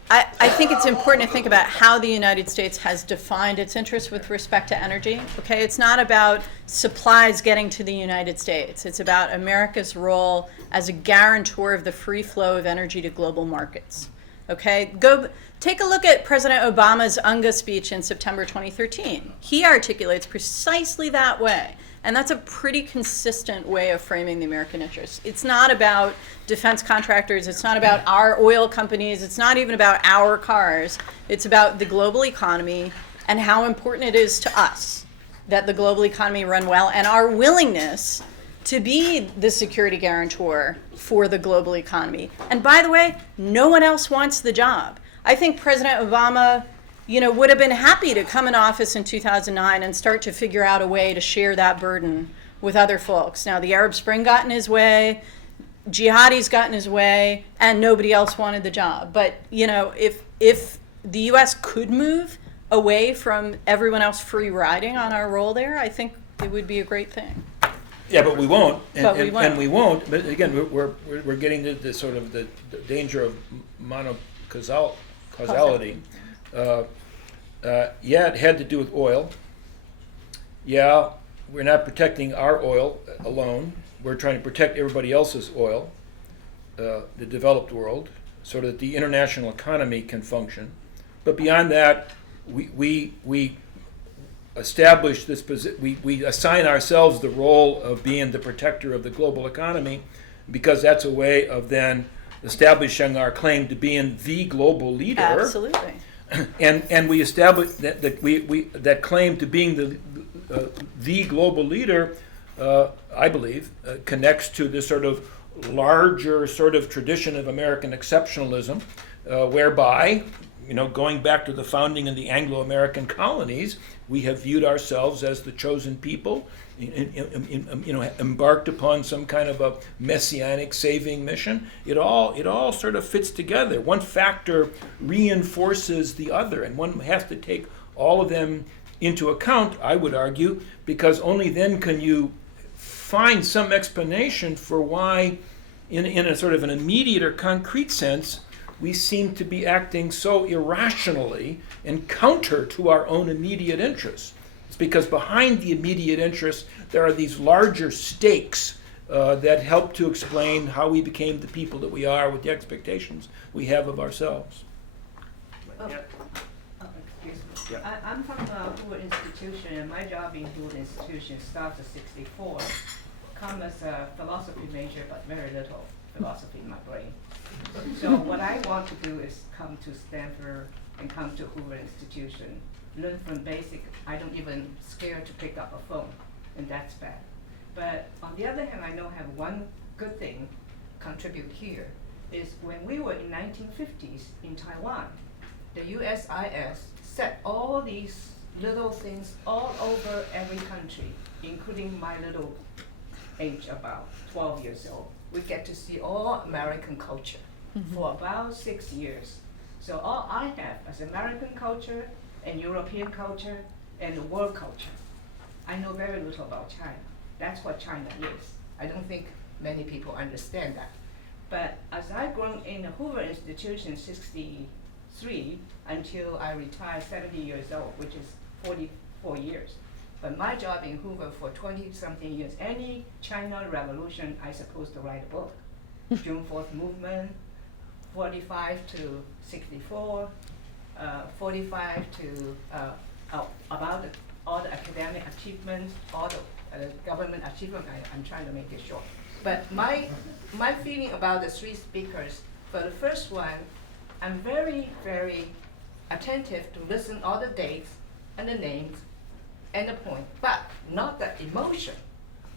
I think it's important to think about how the United States has defined its interests with respect to energy. Okay, it's not about supplies getting to the United States. It's about America's role as a guarantor of the free flow of energy to global markets. Okay, go take a look at President Obama's UNGA speech in September 2013. He articulates precisely that way. And that's a pretty consistent way of framing the American interest. It's not about defense contractors. It's not about our oil companies. It's not even about our cars. It's about the global economy and how important it is to us that the global economy run well, and our willingness to be the security guarantor for the global economy. And by the way, no one else wants the job. I think President Obama would have been happy to come in office in 2009 and start to figure out a way to share that burden with other folks. Now, the Arab Spring got in his way, jihadis got in his way, and nobody else wanted the job. But, if the U.S. could move away from everyone else free riding on our role there, I think it would be a great thing. Yeah, but we won't. And we won't. But again, we're getting to the sort of the danger of causality. Yeah, it had to do with oil. Yeah, we're not protecting our oil alone. We're trying to protect everybody else's oil, the developed world, so that the international economy can function. But beyond that, we establish this position. We assign ourselves the role of being the protector of the global economy, because that's a way of then establishing our claim to being the global leader. Absolutely. And we establish that claim to being the global leader, I believe, connects to this sort of larger sort of tradition of American exceptionalism, whereby, going back to the founding of the Anglo-American colonies, we have viewed ourselves as the chosen people, embarked upon some kind of a messianic saving mission. It all sort of fits together. One factor reinforces the other, and one has to take all of them into account, I would argue, because only then can you find some explanation for why, in a sort of an immediate or concrete sense, we seem to be acting so irrationally and counter to our own immediate interests. It's because behind the immediate interests, there are these larger stakes that help to explain how we became the people that we are with the expectations we have of ourselves. Excuse me. I'm from a Hoover Institution, and my job in Hoover Institution starts at 64. Come as a philosophy major, but very little philosophy in my brain. So what I want to do is come to Stanford and come to Hoover Institution, learn from basic. I don't even scared to pick up a phone, and that's bad. But on the other hand, I know I have one good thing contribute here, is when we were in 1950s in Taiwan, the USIS set all these little things all over every country, including my little age, about 12 years old. we get to see all American culture for about 6 years. So all I have is American culture and European culture and the world culture. I know very little about China. That's what China is. I don't think many people understand that. But as I grown in the Hoover Institution 63 until I retired 70 years old, which is 44 years. But my job in Hoover for 20-something years, any China revolution, I supposed to write a book. June 4th movement, 45 to 64, 45 to about all the academic achievements, all the government achievement. I'm trying to make it short. But my feeling about the three speakers, for the first one, I'm very, very attentive to listen all the dates and the names and the point, but not the emotion,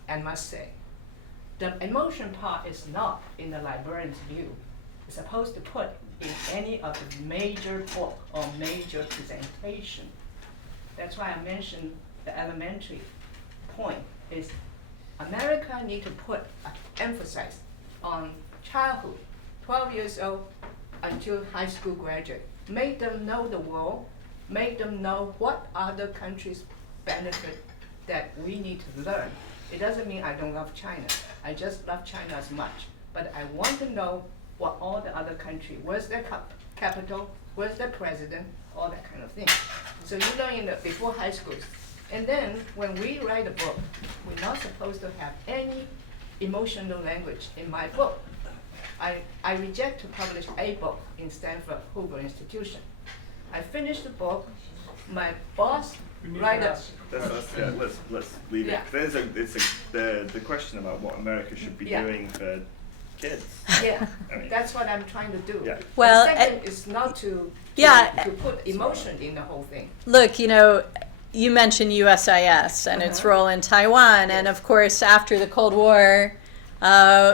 I must say. The emotion part is not in the librarian's view. It's supposed to put in any of the major book or major presentation. That's why I mentioned the elementary point is America need to put emphasis on childhood, 12 years old until high school graduate. Make them know the world, make them know what other countries benefit that we need to learn. It doesn't mean I don't love China. I just love China as much. But I want to know what all the other countries, where's their capital, where's their president, all that kind of thing. So you learn in the before high school. And then when we write a book, we're not supposed to have any emotional language in my book. I reject to publish a book in Stanford Hoover Institution. I finished the book, my boss write a Let's leave Yeah. it. The question about what America should be Yeah. doing for kids. Yeah, I mean, that's what I'm trying to do. Yeah. Well, the second is not to put emotion in the whole thing. Look, you mentioned USIS and its role in Taiwan, and of course, after the Cold War,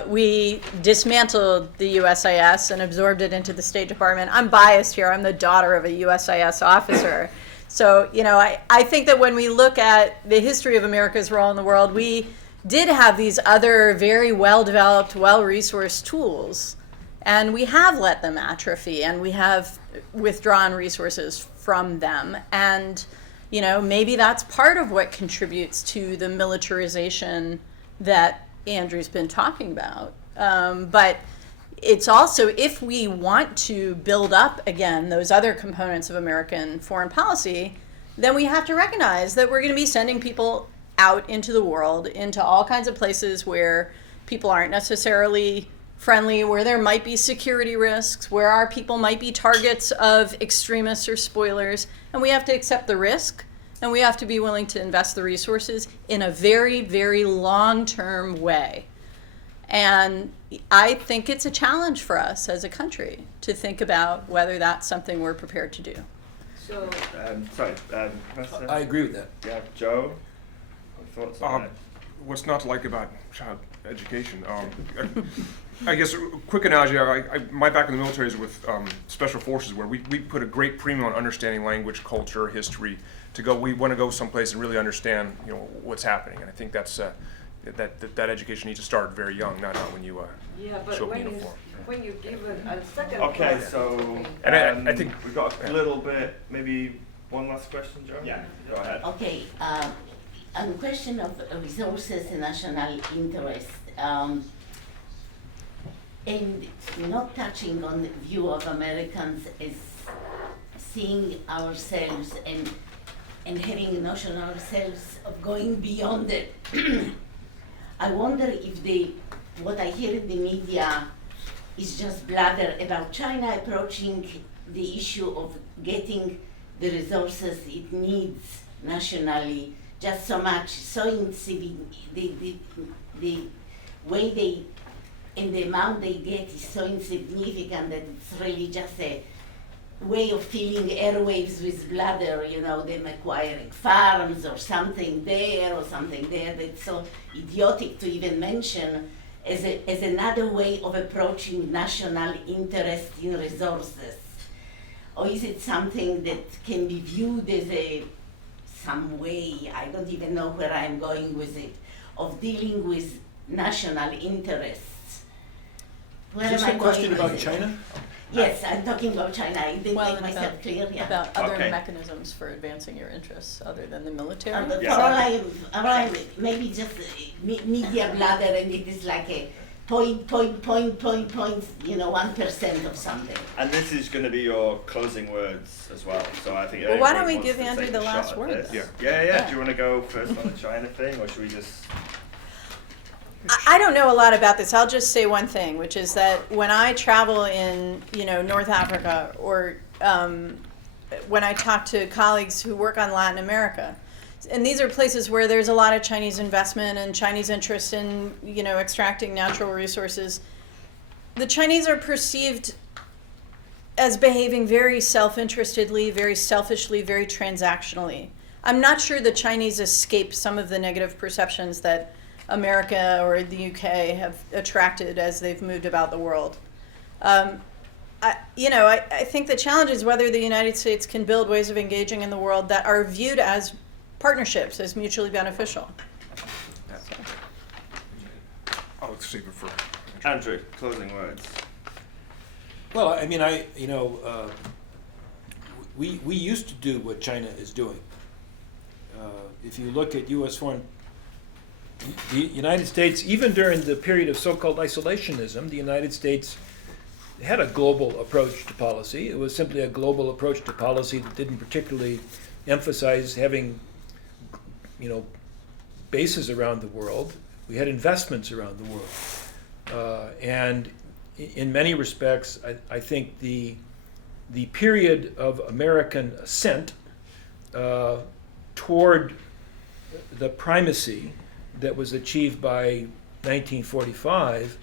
we dismantled the USIS and absorbed it into the State Department. I'm biased here. I'm the daughter of a USIS officer. So, I think that when we look at the history of America's role in the world, we did have these other very well-developed, well-resourced tools, and we have let them atrophy, and we have withdrawn resources from them. And, maybe that's part of what contributes to the militarization that Andrew's been talking about. But it's also, if we want to build up again those other components of American foreign policy, then we have to recognize that we're going to be sending people out into the world, into all kinds of places where people aren't necessarily friendly, where there might be security risks, where our people might be targets of extremists or spoilers, and we have to accept the risk, and we have to be willing to invest the resources in a very, very long-term way. And I think it's a challenge for us as a country to think about whether that's something we're prepared to do. So Professor? I agree with that. Yeah, Joe? Thoughts on that? What's not to like about child education? I guess a quick analogy, my background in the military is with special forces, where we put a great premium on understanding language, culture, history. We want to go someplace and really understand what's happening. And I think that's that education needs to start very young, not when you show up in uniform. When you give a second Okay, class, so And I think we've got a little bit, maybe one last question, Joe? Yeah. Go ahead. Okay, on the question of resources and national interest, and not touching on the view of Americans as seeing ourselves and having a notion of ourselves of going beyond it. I wonder if what I hear in the media is just blather about China approaching the issue of getting the resources it needs nationally just so much, so the way they and the amount they get is so insignificant that it's really just a way of filling airwaves with bladder, them acquiring farms or something there that's so idiotic to even mention as another way of approaching national interest in resources. Or is it something that can be viewed as some way, I don't even know where I'm going with it, of dealing with national interests Where Is this am I a question going about with it? China? Yes, I'm talking about China. I didn't Well, make myself clear. Yeah. about other Okay. mechanisms for advancing your interests other than the military. And Yeah. for all I maybe just media bladder, and it is like a point, 1% of something. And this is going to be your closing words as well. So I think. Well, why don't everybody we wants give to Andrew take the a last shot at word this. then? Yeah. Do you want to go first on the China thing, or should we just? I don't know a lot about this. I'll just say one thing, which is that when I travel in, North Africa, or when I talk to colleagues who work on Latin America, and these are places where there's a lot of Chinese investment and Chinese interest in, extracting natural resources, the Chinese are perceived as behaving very self-interestedly, very selfishly, very transactionally. I'm not sure the Chinese escape some of the negative perceptions that America or the UK have attracted as they've moved about the world. I think the challenge is whether the United States can build ways of engaging in the world that are viewed as partnerships, as mutually beneficial. I'll save it for Andrew, closing words. Well, I mean, we used to do what China is doing. If you look at U.S. the United States, even during the period of so-called isolationism, the United States had a global approach to policy. It was simply a global approach to policy that didn't particularly emphasize having, bases around the world. We had investments around the world. And in many respects, I think the period of American ascent toward the primacy that was achieved by 1945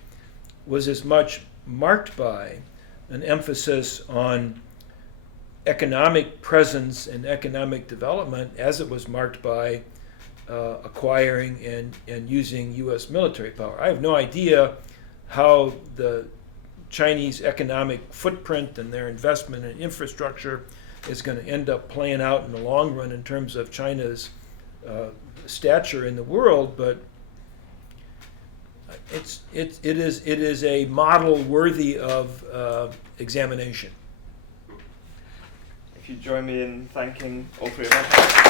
was as much marked by an emphasis on economic presence and economic development as it was marked by acquiring and using U.S. military power. I have no idea how the Chinese economic footprint and their investment in infrastructure is going to end up playing out in the long run in terms of China's stature in the world, but it is a model worthy of examination. If you join me in thanking all three of us.